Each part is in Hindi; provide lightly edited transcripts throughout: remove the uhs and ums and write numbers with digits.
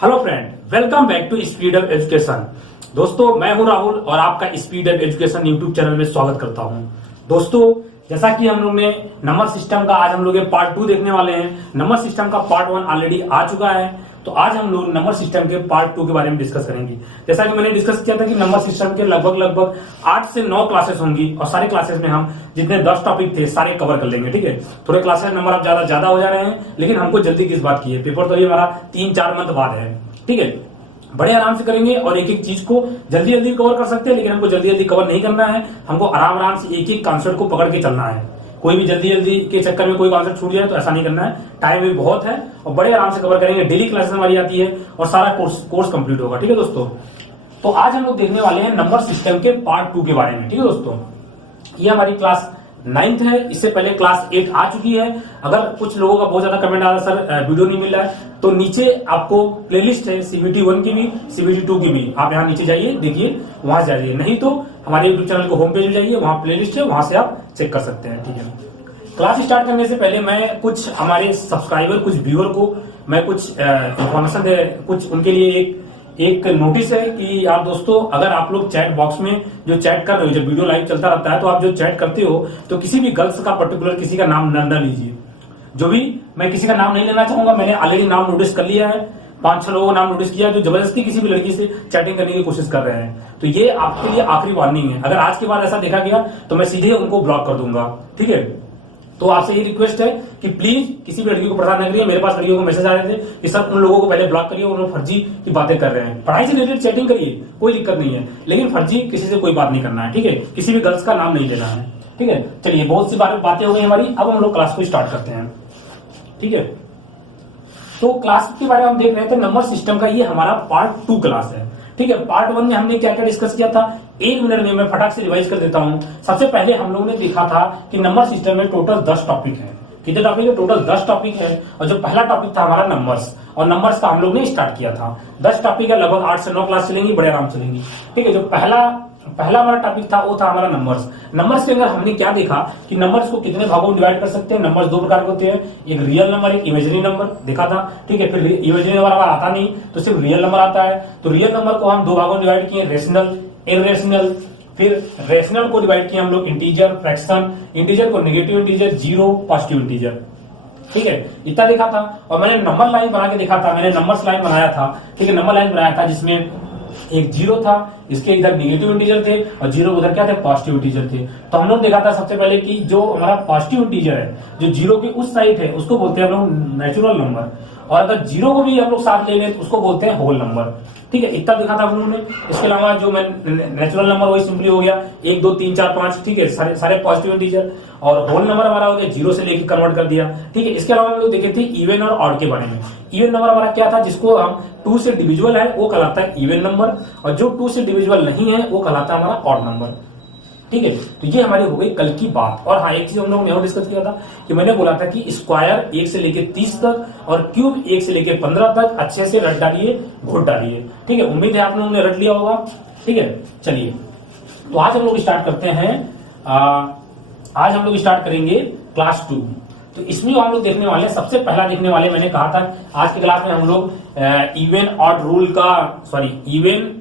Hello friend, welcome back to speed up education. दोस्तों, मैं हूं राहुल और आपका speed up education YouTube channel में स्वागत करता हूं। दोस्तों, जैसा कि हम लोग ने नंबर सिस्टम का आज हम लोग पार्ट 2 देखने वाले हैं। नंबर सिस्टम का पार्ट 1 ऑलरेडी आ चुका है, तो आज हम लोग नंबर सिस्टम के पार्ट 2 के बारे में डिस्कस करेंगे। जैसा कि मैंने डिस्कस किया था कि नंबर सिस्टम के लगभग 8 से 9 क्लासेस होंगी और सारे क्लासेस में हम जितने 10 टॉपिक थे सारे कवर कर लेंगे। ठीक है, थोड़े क्लासेस नंबर अब ज्यादा हो जा रहे हैं, लेकिन हमको जल्दी किस बात की है, पेपर तो ये हमारा 3-4 मंथ बाद है। ठीक है, बड़े आराम से करेंगे और एक एक चीज को जल्दी कवर कर सकते हैं, लेकिन हमको जल्दी कवर नहीं करना है। हमको आराम से एक एक कॉन्सेप्ट को पकड़ के चलना है। कोई भी जल्दी के चक्कर में कोई कॉन्सेप्ट छूट जाए तो ऐसा नहीं करना है। टाइम भी बहुत है और बड़े आराम से कवर करेंगे। डेली क्लासेस हमारी आती है और सारा कोर्स कंप्लीट होगा। ठीक है दोस्तों, तो आज हम लोग देखने वाले हैं नंबर सिस्टम के पार्ट 2 के बारे में। ठीक है दोस्तों, ये हमारी क्लास 9th है। इससे पहले क्लास 8 आ चुकी है। अगर कुछ लोगों का बहुत ज्यादा कमेंट आ रहा है, सर वीडियो नहीं मिल रहा है, तो नीचे आपको प्लेलिस्ट है CBT 1 की भी, CBT 2 की भी। आप यहाँ नीचे जाइए, देखिए, वहां से जाइए। नहीं तो हमारे यूट्यूब चैनल को होम पेज में जाइए, वहां प्लेलिस्ट है, वहां से आप चेक कर सकते हैं। ठीक है, क्लास स्टार्ट करने से पहले मैं कुछ हमारे सब्सक्राइबर, कुछ व्यूअर को मैं कुछ इंफॉर्मेशन दे, कुछ उनके लिए एक नोटिस है कि यार दोस्तों, अगर आप लोग चैट बॉक्स में जो चैट कर रहे हो, जब वीडियो लाइव चलता रहता है तो आप जो चैट करते हो, तो किसी भी गर्ल्स का पर्टिकुलर किसी का नाम न लीजिए। जो भी, मैं किसी का नाम नहीं लेना चाहूंगा। मैंने ऑलरेडी नाम नोटिस कर लिया है, 5-6 लोगों को नाम नोटिस किया जो जबरदस्ती किसी भी लड़की से चैटिंग करने की कोशिश कर रहे हैं। तो ये आपके लिए आखिरी वार्निंग है। अगर आज के बाद ऐसा देखा गया तो मैं सीधे उनको ब्लॉक कर दूंगा। ठीक है, तो आपसे ये रिक्वेस्ट है कि प्लीज किसी भी लड़की को परेशान न करिए। मेरे पास लड़कियों को मैसेज आ रहे थे कि सर उन लोगों को पहले ब्लॉक करिए, उन लोग फर्जी की बातें कर रहे हैं। पढ़ाई से रिलेटेड चैटिंग करिए, कोई दिक्कत नहीं है, लेकिन फर्जी किसी से कोई बात नहीं करना है। ठीक है, किसी भी गर्ल्स का नाम नहीं लेना है। ठीक है, चलिए, बहुत सी बातें हो गई हमारी। अब हम लोग क्लास को स्टार्ट करते हैं। ठीक है, तो क्लास के बारे में हम देख रहे थे नंबर सिस्टम का, ये हमारा पार्ट 2 क्लास है। ठीक है, पार्ट 1 में हमने क्या क्या डिस्कस किया था, 1 मिनट में मैं फटाक से रिवाइज कर देता हूं। सबसे पहले हम लोगों ने देखा था कि नंबर सिस्टम में टोटल 10 टॉपिक है। कितने टॉपिक है? टोटल 10 टॉपिक है। और जो पहला टॉपिक था हमारा नंबर्स, और नंबर्स का हम लोग ने स्टार्ट किया था। 10 टॉपिक है, लगभग 8 से 9 क्लास चलेंगी, बड़े आराम चलेंगी। ठीक है, जो पहला हमारा टॉपिक था वो था हमारा नंबर्स। नंबर्स के अंदर हमने क्या देखा कि नंबर्स को कितने भागों में डिवाइड कर सकते हैं। नंबर्स 2 प्रकार के होते हैं, एक रियल नंबर, एक इमेजिनरी नंबर देखा था। ठीक है, फिर इमेजिनरी नंबर हमारा आता नहीं, तो सिर्फ रियल नंबर आता है। तो रियल नंबर को हम 2 भागों में डिवाइड किए, रेशनल, इरेशनल। फिर रेशनल को डिवाइड किया हम लोग इंटीजर, फ्रैक्शन। इंटीजर को negative integer, zero, positive integer. ठीक है, इतना देखा था। और मैंने नंबर लाइन बना के देखा था, मैंने नंबर्स लाइन बनाया था। ठीक है, नंबर लाइन बनाया था जिसमें एक जीरो था, इसके इधर नेगेटिव इंटीजर थे और जीरो उधर क्या थे, पॉजिटिव इंटीजर थे। तो हम लोग देखा था सबसे पहले कि जो हमारा पॉजिटिव इंटीजर है, जो जीरो के उस साइड है, उसको बोलते हैं हम लोग नेचुरल नंबर। और अगर जीरो को भी हम लोग साथ ले लें तो उसको बोलते हैं होल नंबर। ठीक है, इतना देखा था हम लोगों ने। इसके अलावा जो मैं नेचुरल नंबर वही सिंपली हो गया 1, 2, 3, 4, 5। ठीक है, सारे पॉजिटिव इंटीजर। और होल नंबर हमारा हो गया, जीरो से लेकर कन्वर्ट कर दिया। ठीक है, इसके अलावा हम लोग देखे थे इवन और ऑड के बारे में। इवन नंबर हमारा क्या था, जिसको हम 2 से डिविजिबल है वो कहलाता है इवन नंबर, और जो 2 से डिविजिबल नहीं है वो कहलाता है हमारा ऑड नंबर। ठीक है, तो ये हमारी हो गई कल की बात। और हाँ, एक चीज हम लोगों ने और डिस्कस किया था कि मैंने बोला था कि स्क्वायर 1 से लेके 30 तक और क्यूब 1 से लेके 15 तक अच्छे से रट डालिए, घोट डालिए। ठीक है, उम्मीद है आप लोगों ने रट लिया होगा। ठीक है, चलिए, तो आज हम लोग स्टार्ट करते हैं। आज हम लोग स्टार्ट करेंगे क्लास 2। तो इसमें हम लोग देखने वाले, सबसे पहला देखने वाले, मैंने कहा था आज की क्लास में हम लोग इवन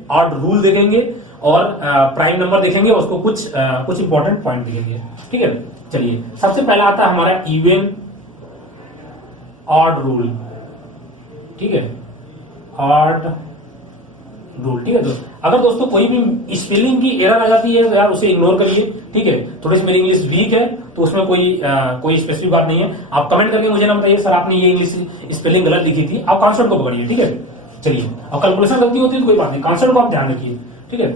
ऑड रूल देखेंगे और प्राइम नंबर देखेंगे, उसको कुछ इंपॉर्टेंट पॉइंट देखेंगे। ठीक है, चलिए, सबसे पहला आता है हमारा इवन ऑड रूल। ठीक है, ऑड रूल। ठीक है, तो अगर दोस्तों कोई भी स्पेलिंग की एरर आ जाती है तो यार उसे इग्नोर करिए। ठीक है, थोड़ी सी मेरी इंग्लिश वीक है तो उसमें कोई स्पेसिफिक बात नहीं है। आप कमेंट करके मुझे ना बताइए सर आपने ये इंग्लिश स्पेलिंग गलत लिखी थी, आप कॉन्सेप्ट को पकड़िए। ठीक है, चलिए, और कैलकुलेशन गलती होती है तो कोई बात नहीं, कॉन्सेप्ट को आप ध्यान रखिए। ठीक है,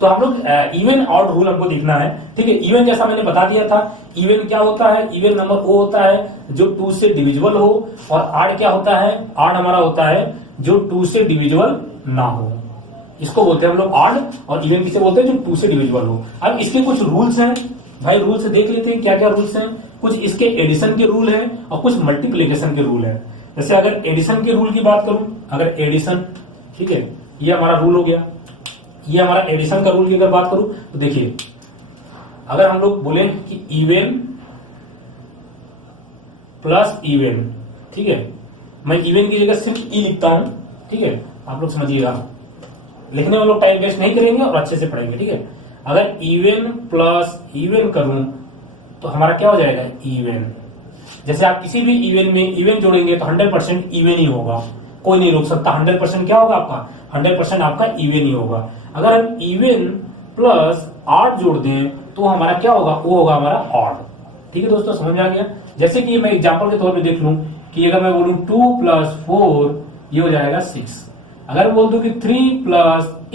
तो हम लोग इवन ऑड रूल हमको देखना है। ठीक है, इवन जैसा मैंने बता दिया था, इवन क्या होता है, इवन नंबर वो होता है जो 2 से डिविजिबल हो, और ऑड क्या होता है, ऑड हमारा होता है जो 2 से डिविजिबल ना हो। इसको बोलते हैं हम लोग ऑड, और इवन किसे बोलते हैं, जो 2 से डिविजिबल हो। अब इसके कुछ रूल्स हैं भाई, रूल्स देख लेते हैं क्या क्या रूल्स हैं। कुछ इसके एडिशन के रूल हैं और कुछ मल्टीप्लीकेशन के रूल हैं। जैसे अगर एडिशन के रूल की बात करूं, अगर एडिशन, ठीक है, ये हमारा रूल हो गया। ये हमारा एडिशन का रूल की अगर बात करूं तो देखिए, अगर हम लोग बोले कि इवन प्लस इवन, ठीक है, मैं इवन की जगह सिर्फ ई लिखता हूं, ठीक है, आप लोग समझिएगा, लिखने में लोग टाइम वेस्ट नहीं करेंगे और अच्छे से पढ़ेंगे। ठीक है, अगर इवन प्लस इवन करूं तो हमारा क्या हो जाएगा, इवन। जैसे आप किसी भी इवन में इवन जोड़ेंगे तो 100% इवन ही होगा, कोई नहीं रोक सकता। 100% क्या होगा आपका, 100% आपका इवन ही होगा। अगर हम इवन प्लस ऑड जोड़ दें तो हमारा क्या होगा, वो होगा हमारा ऑड। ठीक है दोस्तों, समझ में आ गया। जैसे कि मैं एग्जांपल के तौर पे देख लूं कि अगर मैं बोलूं 2 + 4 ये हो जाएगा 6। अगर बोल दूं कि 3 + 8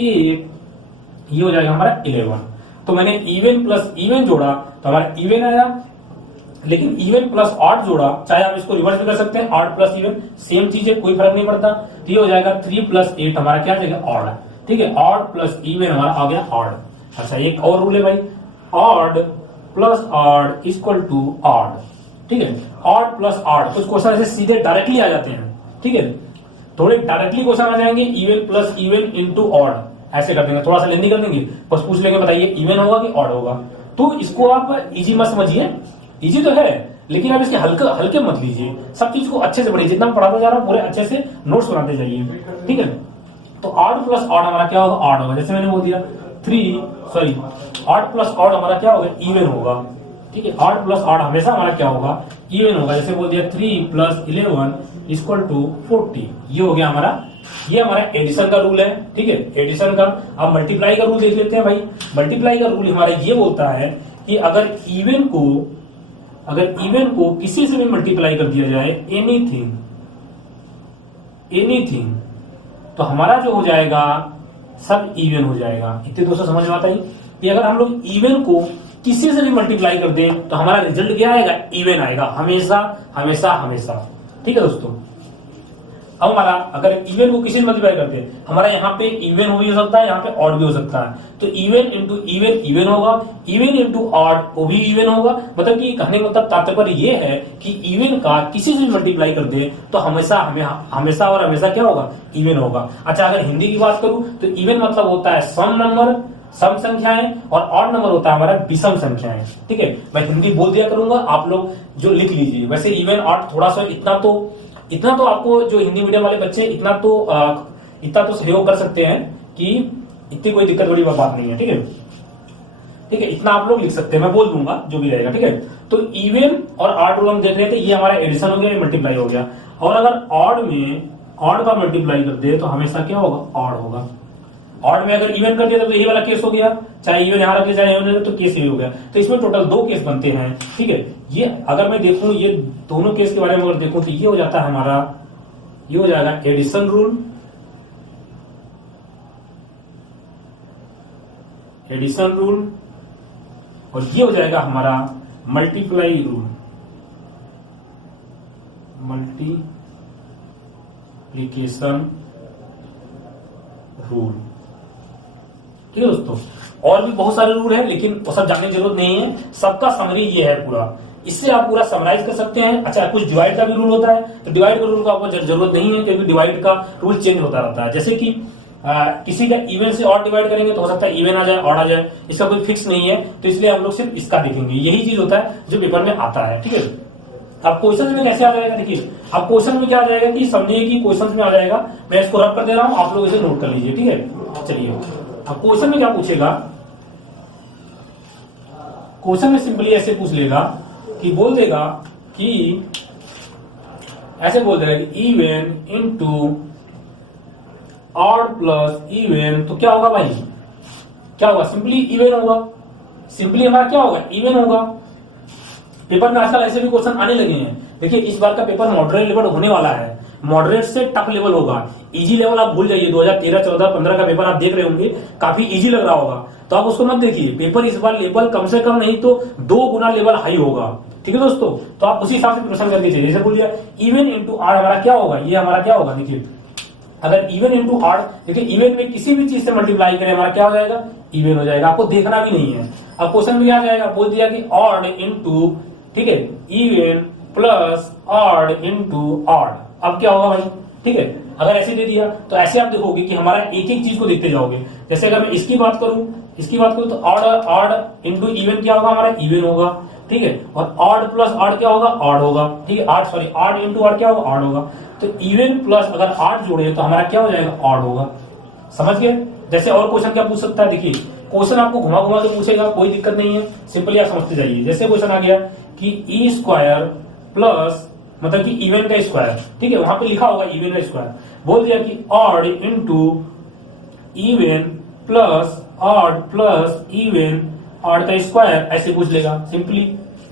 ये हो जाएगा हमारा 11। तो मैंने इवन प्लस इवन जोड़ा तो हमारा इवन आया, लेकिन इवन प्लस ऑड जोड़ा, चाहे आप इसको रिवर्स भी कर सकते हैं, ऑड प्लस इवन सेम चीज है, कोई फर्क नहीं पड़ता। तो ये हो जाएगा 3 + 8 हमारा क्या हो जाएगा, ऑड। ठीक है, ऑड प्लस इवन हमारा आ गया ऑड। अच्छा, एक और रूल है भाई, odd plus odd equal to odd. ठीक है, ऑड प्लस ऑड, कुछ क्वेश्चन ऐसे सीधे डायरेक्टली आ जाते हैं। ठीक है, थोड़े डायरेक्टली क्वेश्चन आ जाएंगे, even plus even into odd, ऐसे कर देंगे, थोड़ा सा लेंदी कर देंगे, बस पूछ लेंगे बताइए इवन होगा कि ऑड होगा। तो इसको आप इजी मत समझिए, इजी तो है लेकिन आप इसके हल्के हल्के मत लीजिए, सब चीज को अच्छे से पढ़िए। जितना मैं पढ़ाते जा रहा हूँ पूरे अच्छे से नोट्स बनाते जाइए। ठीक है, तो ऑड प्लस ऑड हमारा क्या होगा, ऑड होगा। जैसे मैंने बोल दिया ऑड प्लस ऑड हमारा क्या होगा, इवन होगा। ठीक है, ऑड प्लस ऑड हमेशा हमारा क्या होगा, इवन होगा। जैसे बोल दिया 3 + 11 = 40, ये हो गया हमारा, ये हमारा एडिशन का रूल है। ठीक है, एडिशन का। अब मल्टीप्लाई का रूल देख लेते हैं भाई। मल्टीप्लाई का रूल हमारा ये बोलता है कि अगर इवन को किसी से भी मल्टीप्लाई कर दिया जाए, एनीथिंग, तो हमारा जो हो जाएगा सब इवन हो जाएगा। इतने दोस्तों समझ में आता है कि अगर हम लोग इवन को किसी से भी मल्टीप्लाई कर दें तो हमारा रिजल्ट क्या आएगा, इवन आएगा, हमेशा हमेशा हमेशा। ठीक है दोस्तों, अब हमारा अगर इवन को किसी से मल्टीप्लाई करते हैं, हमारा यहाँ पे इवन हो भी सकता है, यहाँ पे ऑड भी हो सकता है। तो इवन इंटू इवन इवन होगा, इवन इंटू ऑड वो भी इवन होगा। मतलब कि कहने का मतलब तात्पर्य ये है कि इवन का किसी से भी मल्टीप्लाई कर दे तो हमेशा हमेशा और हमेशा क्या होगा, इवन होगा। अच्छा, अगर हिंदी की बात करूं तो इवन मतलब होता है सम नंबर, सम संख्याएं, और ऑड नंबर होता है हमारा विषम संख्याएं। ठीक है, मैं हिंदी बोल दिया करूंगा, आप लोग जो लिख लीजिए। वैसे इवन ऑड थोड़ा सा इतना तो आपको जो हिंदी मीडियम वाले बच्चे इतना तो सहयोग कर सकते हैं कि इतनी कोई दिक्कत बड़ी बात नहीं है। ठीक है, ठीक है, इतना आप लोग लिख सकते हैं, मैं बोल दूंगा जो भी रहेगा। ठीक है, तो इवन और ऑड रूल हम देख रहे थे, ये हमारा एडिशन हो गया, मल्टीप्लाई हो गया। और अगर ऑड का मल्टीप्लाई कर दे तो हमेशा क्या होगा, ऑड होगा। ऑड में अगर इवन कर दिया तो ये वाला केस हो गया, चाहे इवन यहां रखे चाहे इवन, तो केस ये हो गया। तो इसमें टोटल 2 केस बनते हैं। ठीक है, ये अगर मैं देखूं, ये दोनों केस के बारे में अगर देखूं तो ये हो जाता है हमारा, ये हो जाएगा एडिशन रूल, और ये हो जाएगा हमारा मल्टीप्लाई रूल, मल्टीप्लिकेशन रूल। ठीक है दोस्तों, और भी बहुत सारे रूल हैं लेकिन वो सब जानने की जरूरत नहीं है, सबका समरी ये है पूरा, इससे आप पूरा समराइज कर सकते हैं। अच्छा, कुछ डिवाइड का भी रूल होता है, तो डिवाइड का रूल का आपको जरूरत नहीं है क्योंकि डिवाइड का रूल चेंज होता रहता है। जैसे कि किसी का इवन से ऑड डिवाइड करेंगे तो हो सकता है इवन आ जाए, ऑड आ जाए, इसका कोई फिक्स नहीं है। तो इसलिए हम लोग सिर्फ इसका देखेंगे, यही चीज होता है जो पेपर में आता है। ठीक है, अब क्वेश्चन में कैसे आ जाएगा, देखिए अब क्वेश्चन में क्या आ जाएगा कि समझिए कि क्वेश्चन में आ जाएगा, मैं इसको रब कर दे रहा हूं, आप लोग इसे नोट कर लीजिए। ठीक है, चलिए अब क्वेश्चन में क्या पूछेगा, क्वेश्चन में सिंपली ऐसे पूछ लेगा कि बोल देगा कि ऐसे बोल देगा कि even into odd plus even, तो क्या होगा भाई, क्या होगा, सिंपली इवन होगा। सिंपली हमारा क्या होगा, इवन होगा। पेपर में आजकल ऐसे भी क्वेश्चन आने लगे हैं। देखिए इस बार का पेपर मॉडरेट लेवल होने वाला है, मॉडरेट से टफ लेवल होगा। इजी लेवल आप भूल जाइए, 2013, 14, 15 का पेपर आप देख रहे होंगे, काफी इजी लग रहा होगा, तो आप उसको मत देखिए। पेपर इस बार लेवल कम से कम नहीं तो 2 गुना लेवल हाई होगा। ठीक है दोस्तों, तो आप उसी हिसाब से प्रिपरेशन करके चाहिए। जैसे बोल दिया इवन इंटू ऑड हमारा क्या होगा, ये हमारा क्या होगा, देखिए अगर इवन इंटू ऑड, देखिए इवन में किसी भी चीज से मल्टीप्लाई करें हमारा क्या हो जाएगा, इवन हो जाएगा, आपको देखना भी नहीं है। अब क्वेश्चन में क्या आ जाएगा, बोल दिया कि ऑड इंटू, ठीक है, even plus odd into odd, अब क्या होगा भाई। ठीक है, अगर ऐसे दे दिया तो ऐसे आप देखोगे कि हमारा एक एक चीज को देखते जाओगे। जैसे अगर मैं इसकी बात करूं तो ऑड इंटू इवन क्या होगा, हमारा इवन होगा। ठीक है, और ऑड प्लस ऑड क्या होगा, ऑड होगा, ठीक है, ऑड इंटू ऑड क्या होगा, ऑड होगा। तो इवन प्लस अगर 8 जोड़े तो हमारा क्या हो जाएगा, ऑड होगा। समझ गए। जैसे और क्वेश्चन क्या पूछ सकता है, देखिए क्वेश्चन आपको घुमा घुमा के पूछेगा, कोई दिक्कत नहीं है, सिंपली आप समझते जाइए। जैसे क्वेश्चन आ गया कि ई स्क्वायर प्लस मतलब कि इवन का स्क्वायर, ठीक है, वहां पे लिखा होगा इवन का स्क्वायर, बोल दिया कि odd into even plus even odd का स्क्वायर, ऐसे पूछ लेगा सिंपली।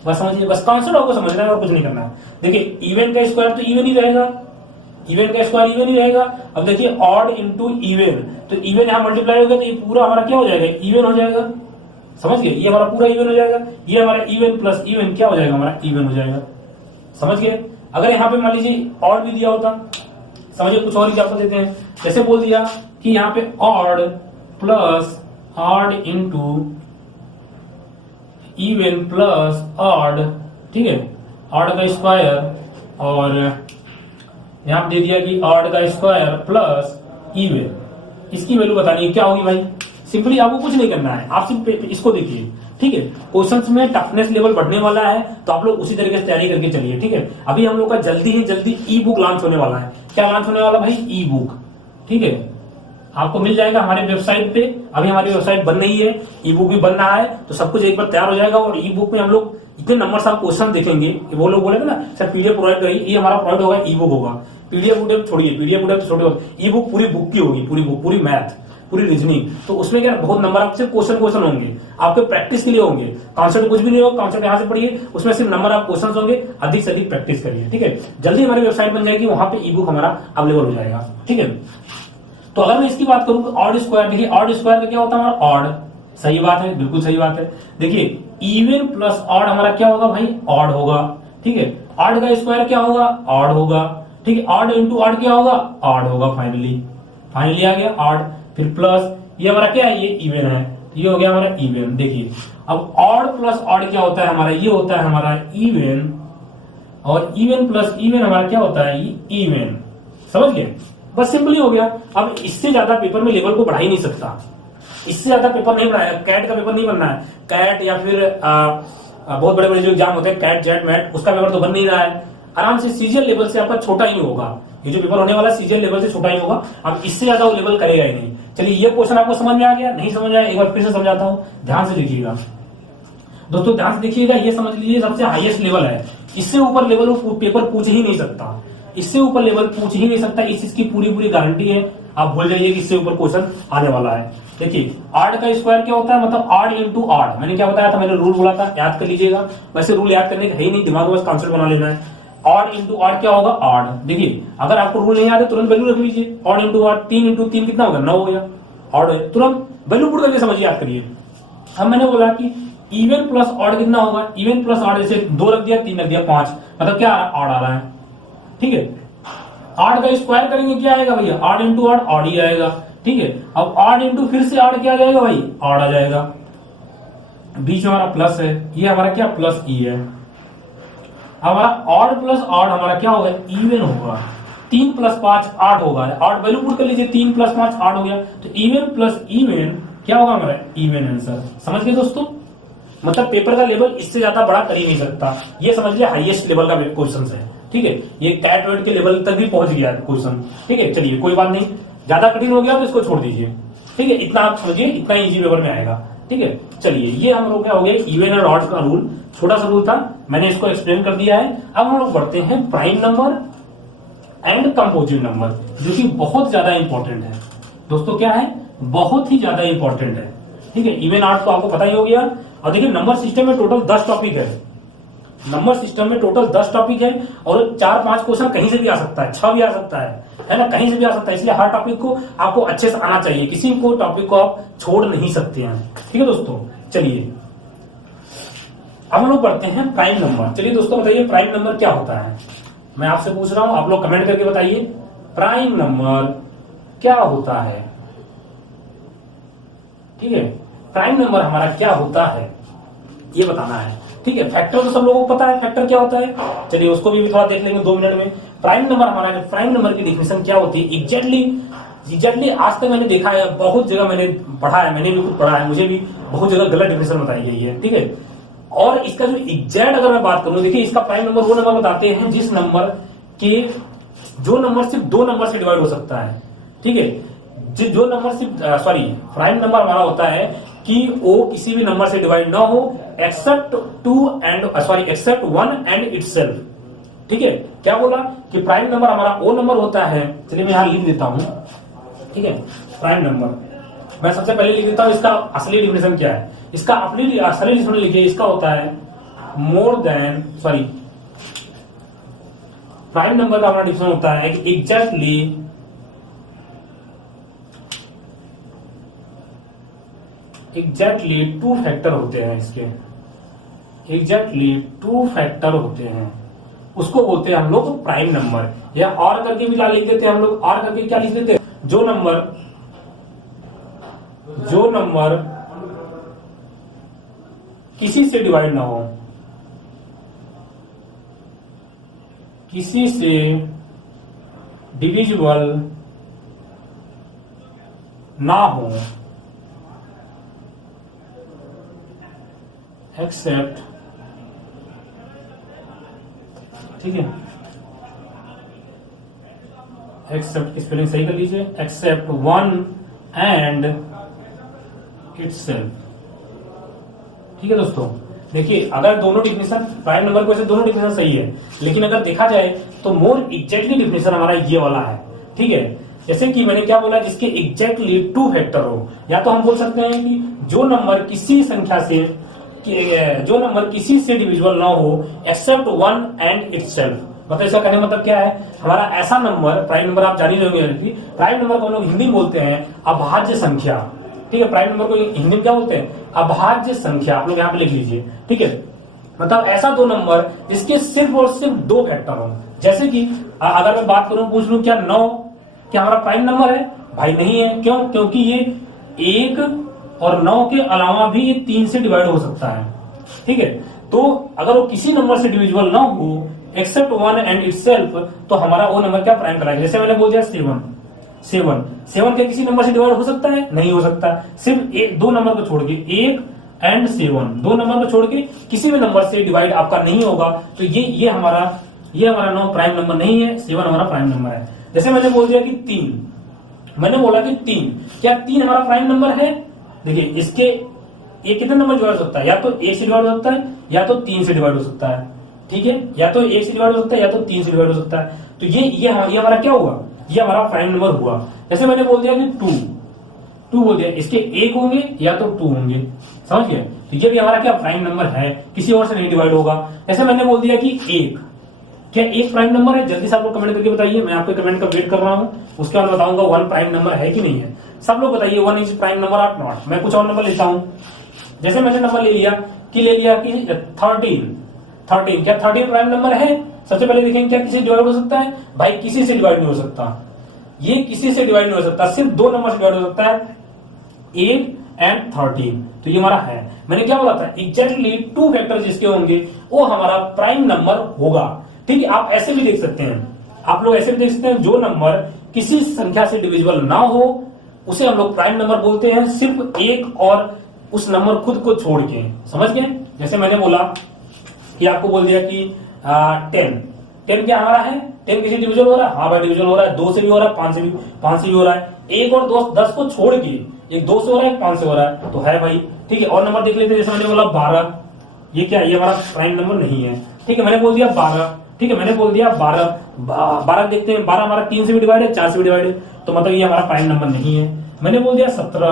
बस समझिए, बस कॉन्सेप्ट आपको समझना है और कुछ नहीं करना है। देखिए इवन का स्क्वायर तो इवन ही रहेगा, इवन का स्क्वायर इवन ही रहेगा। अब देखिए ऑड इंटू इवन, तो इवन यहां मल्टीप्लाई होगा तो ये पूरा हमारा क्या हो जाएगा, इवन हो जाएगा। समझ गए, ये हमारा पूरा इवन हो जाएगा, ये हमारा इवन प्लस इवन क्या हो जाएगा, हमारा इवन हो जाएगा। समझ गए। अगर यहाँ पे मान लीजिए ऑड भी दिया होता, समझिए कुछ और एग्जाम्पल देते हैं। जैसे बोल दिया कि यहाँ पे odd plus odd into even plus odd, ठीक है, ऑड का स्क्वायर, और यहां पे दे दिया कि ऑड का स्क्वायर प्लस इवन, इसकी वैल्यू बतानी है क्या होगी भाई। सिंपली आपको कुछ नहीं करना है, आप सिर्फ इसको देखिए, ठीक है। क्वेश्चंस में टफनेस लेवल बढ़ने वाला है तो आप लोग उसी तरीके से तैयारी करके चलिए, ठीक है। अभी हम लोग का जल्दी ही जल्दी ई बुक लॉन्च होने वाला है। क्या लॉन्च होने वाला भाई, ई बुक, ठीक है, आपको मिल जाएगा हमारे वेबसाइट पे। अभी हमारी वेबसाइट बन रही है, ई बुक भी बन रहा है, तो सब कुछ एक बार तैयार हो जाएगा। और ई बुक में हम लोग इतने नंबर से आप क्वेश्चन देखेंगे, वो लोग बोलेंगे ना सर पीडीएफ प्रोवाइड करिए, ये हमारा प्रोवाइड होगा, ई बुक होगा। पीडीएफ छोड़िए, पीडीएफ छोड़िए, ई बुक पूरी बुक की होगी, पूरी बुक, पूरी मैथ, पूरी रीजनिंग। तो उसमें क्या बहुत नंबर आपसे क्वेश्चन होंगे, आपके प्रैक्टिस के लिए होंगे। कॉन्सेप्ट कुछ भी नहीं होगा, कॉन्सेप्ट यहाँ से पढ़िए, उसमें सिर्फ नंबर आप क्वेश्चन होंगे, अधिक से अधिक प्रैक्टिस करिए, ठीक है। जल्दी हमारी वेबसाइट बन जाएगी, वहां पे ई बुक हमारा अवेलेबल हो जाएगा, ठीक है। तो अगर मैं इसकी बात करूं तो ऑड स्क्वायर, देखिए ऑड स्क्वायर का क्या होता है हमारा, ऑड, सही बात है, बिल्कुल सही बात है। देखिए इवन प्लस ऑड हमारा क्या होगा भाई, ऑड होगा, ठीक है। ऑड का स्क्वायर क्या होगा, ऑड होगा, ठीक है। ऑड इंटू ऑड क्या होगा, ऑड होगा। फाइनली आ गया ऑड, फिर प्लस, ये हमारा क्या है, ये इवन है, ये हो गया हमारा इवन। देखिए अब ऑड प्लस ऑड क्या होता है हमारा, ये होता है हमारा इवन, और इवन प्लस इवन हमारा क्या होता है, ये इवन। समझ गए, बस सिंपली हो गया। अब इससे ज्यादा पेपर में लेवल को बढ़ा ही नहीं सकता, इससे ज्यादा पेपर नहीं बढ़ाया, कैट का पेपर नहीं बनना है, कैट या फिर बहुत बड़े बड़े जो एग्जाम होते हैं, कैट जेट मैट, उसका पेपर तो बन नहीं रहा है। आराम से सीजीएल लेवल से आपका छोटा ही होगा, ये जो पेपर होने वाला सीजीएल लेवल से छोटा ही होगा। अब इससे ज्यादा वो लेवल करेगा ही नहीं। चलिए ये क्वेश्चन आपको समझ में आ गया, नहीं समझ आया एक बार फिर से समझाता हूँ, ध्यान से देखिएगा दोस्तों, ध्यान से देखिएगा। ये समझ लीजिए सबसे हाईएस्ट लेवल है, इससे ऊपर लेवल पेपर पूछ ही नहीं सकता, इससे ऊपर लेवल पूछ ही नहीं सकता, इस चीज की पूरी गारंटी है। आप भूल जाइए कि इससे ऊपर क्वेश्चन आने वाला है। देखिए ऑड का स्क्वायर क्या होता है, मतलब ऑड इंटू ऑड, मैंने क्या बताया था, मैंने रूल बोला था, याद कर लीजिएगा। वैसे रूल याद करने का है ही नहीं, दिमाग में बस कॉन्सेप्ट बना लेना है। ऑड इंटू ऑड क्या होगा, ऑड। देखिए अगर आपको रूल नहीं आता तुरंत वैल्यू रख लीजिए, ऑड इंटू ऑड, 3 इंटू 3 कितना होगा, 9 हो गया, ऑड है, तुरंत वैल्यू पुट करके समझिए, याद करिए। अब मैंने बोला कि इवन प्लस ऑड कितना होगा, इवन प्लस ऑड, जैसे 2 रख दिया, 3 रख दिया, 5, मतलब क्या ऑड आ रहा है, ठीक है। ऑड का स्क्वायर करेंगे क्या आएगा भैया, ऑड इंटू ऑड, ऑड ही आएगा, ठीक है। अब ऑड इंटू फिर से ऑड क्या आ जाएगा भाई, ऑड आ जाएगा, बीच में हमारा प्लस है, ये हमारा क्या प्लस ई है। हमारा ऑड प्लस ऑड हमारा क्या होगा, इवन होगा। 3 प्लस 5 8 होगा, ऑड वैल्यू पुट कर लीजिए, 3 प्लस 5 8 हो गया, तो इवन प्लस इवन क्या होगा हमारा, इवन आंसर। समझ गए दोस्तों, मतलब पेपर का लेवल इससे ज्यादा बड़ा कर ही नहीं सकता, ये समझ लिया हाईएस्ट लेवल का क्वेश्चन है, ठीक है। ये कैट वेट के लेवल तक भी पहुंच गया क्वेश्चन, ठीक है। चलिए कोई बात नहीं, ज्यादा कठिन हो गया तो इसको छोड़ दीजिए, ठीक है। इतना आप समझिए, इतना इजी पेपर में आएगा, ठीक है। चलिए ये हम लोग क्या हो गया, इवन और ऑड का रूल, छोटा सा रूल था, मैंने इसको एक्सप्लेन कर दिया है। अब हम लोग बढ़ते हैं prime number and composite number, जो कि बहुत ज्यादा इंपॉर्टेंट है दोस्तों। क्या है, बहुत ही ज्यादा इंपॉर्टेंट है, ठीक है। इवन ऑड तो आपको पता ही हो गया। और देखिए नंबर सिस्टम में टोटल 10 टॉपिक है, नंबर सिस्टम में टोटल 10 टॉपिक है, और 4-5 क्वेश्चन कहीं से भी आ सकता है, 6 भी आ सकता है ना, कहीं से भी आ सकता है। इसलिए हर टॉपिक को आपको अच्छे से आना चाहिए, किसी को टॉपिक को आप छोड़ नहीं सकते हैं, ठीक है दोस्तों। चलिए अब हम लोग पढ़ते हैं प्राइम नंबर। चलिए दोस्तों बताइए प्राइम नंबर क्या होता है, मैं आपसे पूछ रहा हूं, आप लोग कमेंट करके बताइए प्राइम नंबर क्या होता है, ठीक है। प्राइम नंबर हमारा क्या होता है ये बताना है, ठीक है। फैक्टर तो सब लोगों को पता है, फैक्टर क्या होता है, चलिए उसको भी थोड़ा देख लेंगे 2 मिनट में। प्राइम नंबर हमारा, प्राइम नंबर की डिफिनेशन क्या होती है एग्जैक्टली आज तक मैंने देखा है, बहुत जगह मैंने पढ़ा है, मैंने भी खुद पढ़ा है, मुझे भी बहुत जगह गलत डिफिनेशन बताई गई है, ठीक है। और इसका जो एग्जैक्ट अगर मैं बात करूं, देखिए इसका प्राइम नंबर वो नंबर बताते हैं जिस नंबर के जो नंबर सिर्फ दो नंबर से डिवाइड हो सकता है। ठीक है, जो नंबर सिर्फ प्राइम नंबर हमारा होता है कि वो किसी भी नंबर से डिवाइड ना हो except except one and itself. ठीक है, क्या बोला कि प्राइम नंबर हमारा वो नंबर होता है, चलिए मैं यहां लिख देता हूं। ठीक है, प्राइम नंबर मैं सबसे पहले लिख देता हूं इसका असली डिफिनेशन क्या है। इसका अपनी असली डिफिनेशन लिखिए, इसका होता है मोर देन प्राइम नंबर का हमारा डिफिनेशन होता है कि एग्जैक्टली टू फैक्टर होते हैं, इसके एग्जैक्टली टू फैक्टर होते हैं, उसको बोलते हैं हम लोग प्राइम नंबर। या और करके भी लिख देते हैं हम लोग, और करके क्या लिख देते हैं, जो नंबर किसी से डिवाइड ना हो, किसी से डिविजिबल ना हो एक्सेप्ट, ठीक है, एक्सेप्ट की स्पेलिंग सही कर लीजिए, एक्सेप्ट वन एंड इटसेल्फ। ठीक है दोस्तों, देखिए अगर दोनों डिफिनेशन प्राइम नंबर को, वैसे दोनों डिफिनेशन सही है, लेकिन अगर देखा जाए तो मोर एग्जैक्टली डिफिनेशन हमारा ये वाला है। ठीक है, जैसे कि मैंने क्या बोला, जिसके एग्जैक्टली टू फैक्टर हो, या तो हम बोल सकते हैं कि जो नंबर किसी संख्या से डिविजिबल ना हो एक्सेप्ट वन एंड इटसेल्फ। मतलब इसका कहने मतलब क्या है, हमारा ऐसा नंबर, प्राइम नंबर आप जान ही रहोगे, प्राइम नंबर को हम लोग हिंदी में बोलते हैं अभाज्य संख्या। ठीक है, प्राइम नंबर को हिंदी में क्या बोलते हैं, अभाज्य संख्या। आप लोग यहाँ पे लिख लीजिए। ठीक है, मतलब ऐसा दो नंबर जिसके सिर्फ और सिर्फ दो फैक्टर हो। जैसे कि अगर मैं बात करूं, पूछ लूं क्या 9 क्या हमारा प्राइम नंबर है? भाई नहीं है। क्यों? क्योंकि ये 1 और 9 के अलावा भी ये 3 से डिवाइड हो सकता है। ठीक है, तो अगर वो किसी नंबर से डिविजिबल ना हो एक्सेप्ट वन एंड इटसेल्फ, तो हमारा वो नंबर क्या प्राइम कराएगा। जैसे मैंने बोल दिया 7 क्या किसी नंबर से डिवाइड हो सकता है? नहीं हो सकता। सिर्फ दो नंबर को छोड़ के, 1 एंड 7, दो नंबर को छोड़ के किसी भी नंबर से डिवाइड आपका नहीं होगा। तो ये हमारा 9 प्राइम नंबर नहीं है, 7 हमारा प्राइम नंबर है। जैसे मैंने बोल दिया कि 3, मैंने बोला कि 3 क्या 3 हमारा प्राइम नंबर है? देखिए इसके ये कितने नंबर डिवाइड हो सकता है, या तो 1 से डिवाइड हो सकता है या तो 3 से डिवाइड हो सकता है। ठीक है, या तो 1 से डिवाइड हो सकता है या तो 3 से डिवाइड हो सकता है। तो ये हमारा क्या हुआ, ये हमारा प्राइम नंबर हुआ। जैसे मैंने बोल दिया कि 2 बोल दिया, इसके 1 होंगे या तो 2 होंगे, समझ गए। तो ये भी हमारा क्या प्राइम नंबर है, किसी और से नहीं डिवाइड होगा। जैसे मैंने बोल दिया कि 1 क्या 1 प्राइम नंबर है? जल्दी से आप लोग कमेंट करके बताइए, मैं आपके कमेंट का वेट कर रहा हूं। उसके बाद बताऊंगा 1 प्राइम नंबर है कि नहीं है। सब लोग बताइए 1 इज प्राइम नंबर और नॉट। मैं कुछ और नंबर लेता हूं। जैसे मैंने नंबर ले लिया कि 13 क्या 13 प्राइम नंबर है? सबसे पहले देखेंगे क्या किसी से डिवाइड हो सकता है? भाई किसी से डिवाइड नहीं हो सकता, ये किसी से डिवाइड नहीं हो सकता, सिर्फ दो नंबर से डिवाइड हो सकता है, 8 एंड 13। तो ये हमारा है। मैंने क्या बोला था, एग्जैक्टली 2 फैक्टर जिसके होंगे वो हमारा प्राइम नंबर होगा। ठीक है, आप ऐसे भी देख सकते हैं, आप लोग ऐसे भी देख सकते हैं, जो नंबर किसी संख्या से डिविजिबल ना हो उसे हम लोग प्राइम नंबर बोलते हैं, सिर्फ एक और उस नंबर खुद को छोड़ के। समझ गए? जैसे मैंने बोला कि आपको बोल दिया कि 10 क्या हमारा है? 10 किसी डिविजन हो रहा है? हाँ भाई डिविजन हो रहा है, 2 से भी हो रहा है, 5 से भी हो रहा है। 1 और 10 को छोड़ के, एक 2 से हो रहा है, 5 से हो रहा है, तो है भाई। ठीक है, और नंबर देख लेते हैं। जैसे मैंने बोला 12, ये क्या, ये हमारा प्राइम नंबर नहीं है। ठीक है, मैंने बोल दिया 12, ठीक है, मैंने बोल दिया 12 देखते हैं, 12 हमारा 3 से भी डिवाइड है, 4 से भी डिवाइड है, तो मतलब ये हमारा प्राइम नंबर नहीं है। मैंने बोल दिया 17,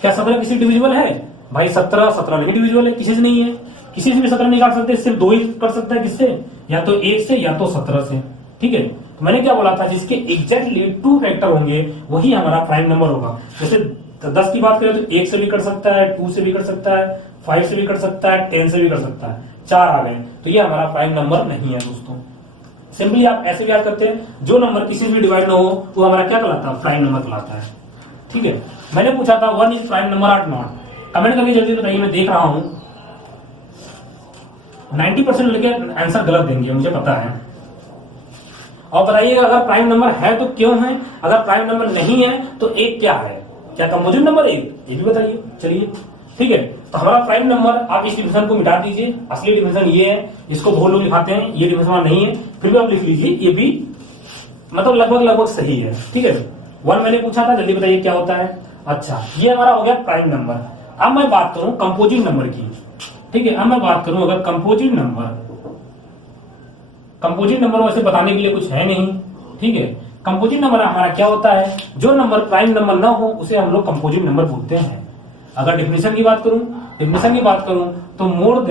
क्या 17 किसी डिविजिबल है? भाई 17 नहीं डिविजिबल है, किसी से नहीं है, किसी से भी 17 नहीं काट सकते, सिर्फ 2 ही कर सकता है। किससे? या तो 1 से या तो 17 से। ठीक है, तो मैंने क्या बोला था, जिसके एग्जैक्टली 2 फैक्टर होंगे वही हमारा प्राइम नंबर होगा। जैसे 10 की बात करें तो 1 से भी कर सकता है, 2 से भी कर सकता है, 5 से भी कर सकता है, 10 से भी कर सकता है, 4 आ गए, तो ये हमारा प्राइम नंबर नहीं है दोस्तों। सिंपली आप ऐसे याद करते हैं, जो नंबर किसी से भी डिवाइड ना हो वो हमारा क्या कहलाता है? प्राइम नंबर कहलाता है। ठीक है, मैंने पूछा था 1 इज प्राइम नंबर और नॉट। कमेंट करके जल्दी बताइए, मैं देख रहा हूं 90% लड़के आंसर गलत देंगे, मुझे पता है। और बताइएगा अगर प्राइम नंबर है तो क्यों है, अगर प्राइम नंबर नहीं है तो 1 क्या है? क्या कंपोजिट नंबर 1? ये भी बताइए। चलिए ठीक है। तो हमारा प्राइम नंबर, आप इस डिफिनेशन को मिटा दीजिए, असली डिफिनेशन ये है, इसको बहुत लोग लिखाते हैं, ये डिफिनेशन नहीं है, फिर भी आप लिख लीजिए, ये भी मतलब लगभग सही है, ठीक है। 1 मैंने पूछा था, जल्दी बताइए क्या होता है। अच्छा, ये हमारा हो गया प्राइम नंबर। अब मैं बात करूं कंपोजिट नंबर की, ठीक है। अब मैं बात करूं अगर कंपोजिट नंबर वैसे बताने के लिए कुछ है नहीं, ठीक है। कंपोजिट नंबर हमारा क्या होता है, जो नंबर प्राइम नंबर ना हो उसे हम लोग कंपोजिट नंबर बोलते हैं। अगर डेफिनेशन की बात करूं तो मोर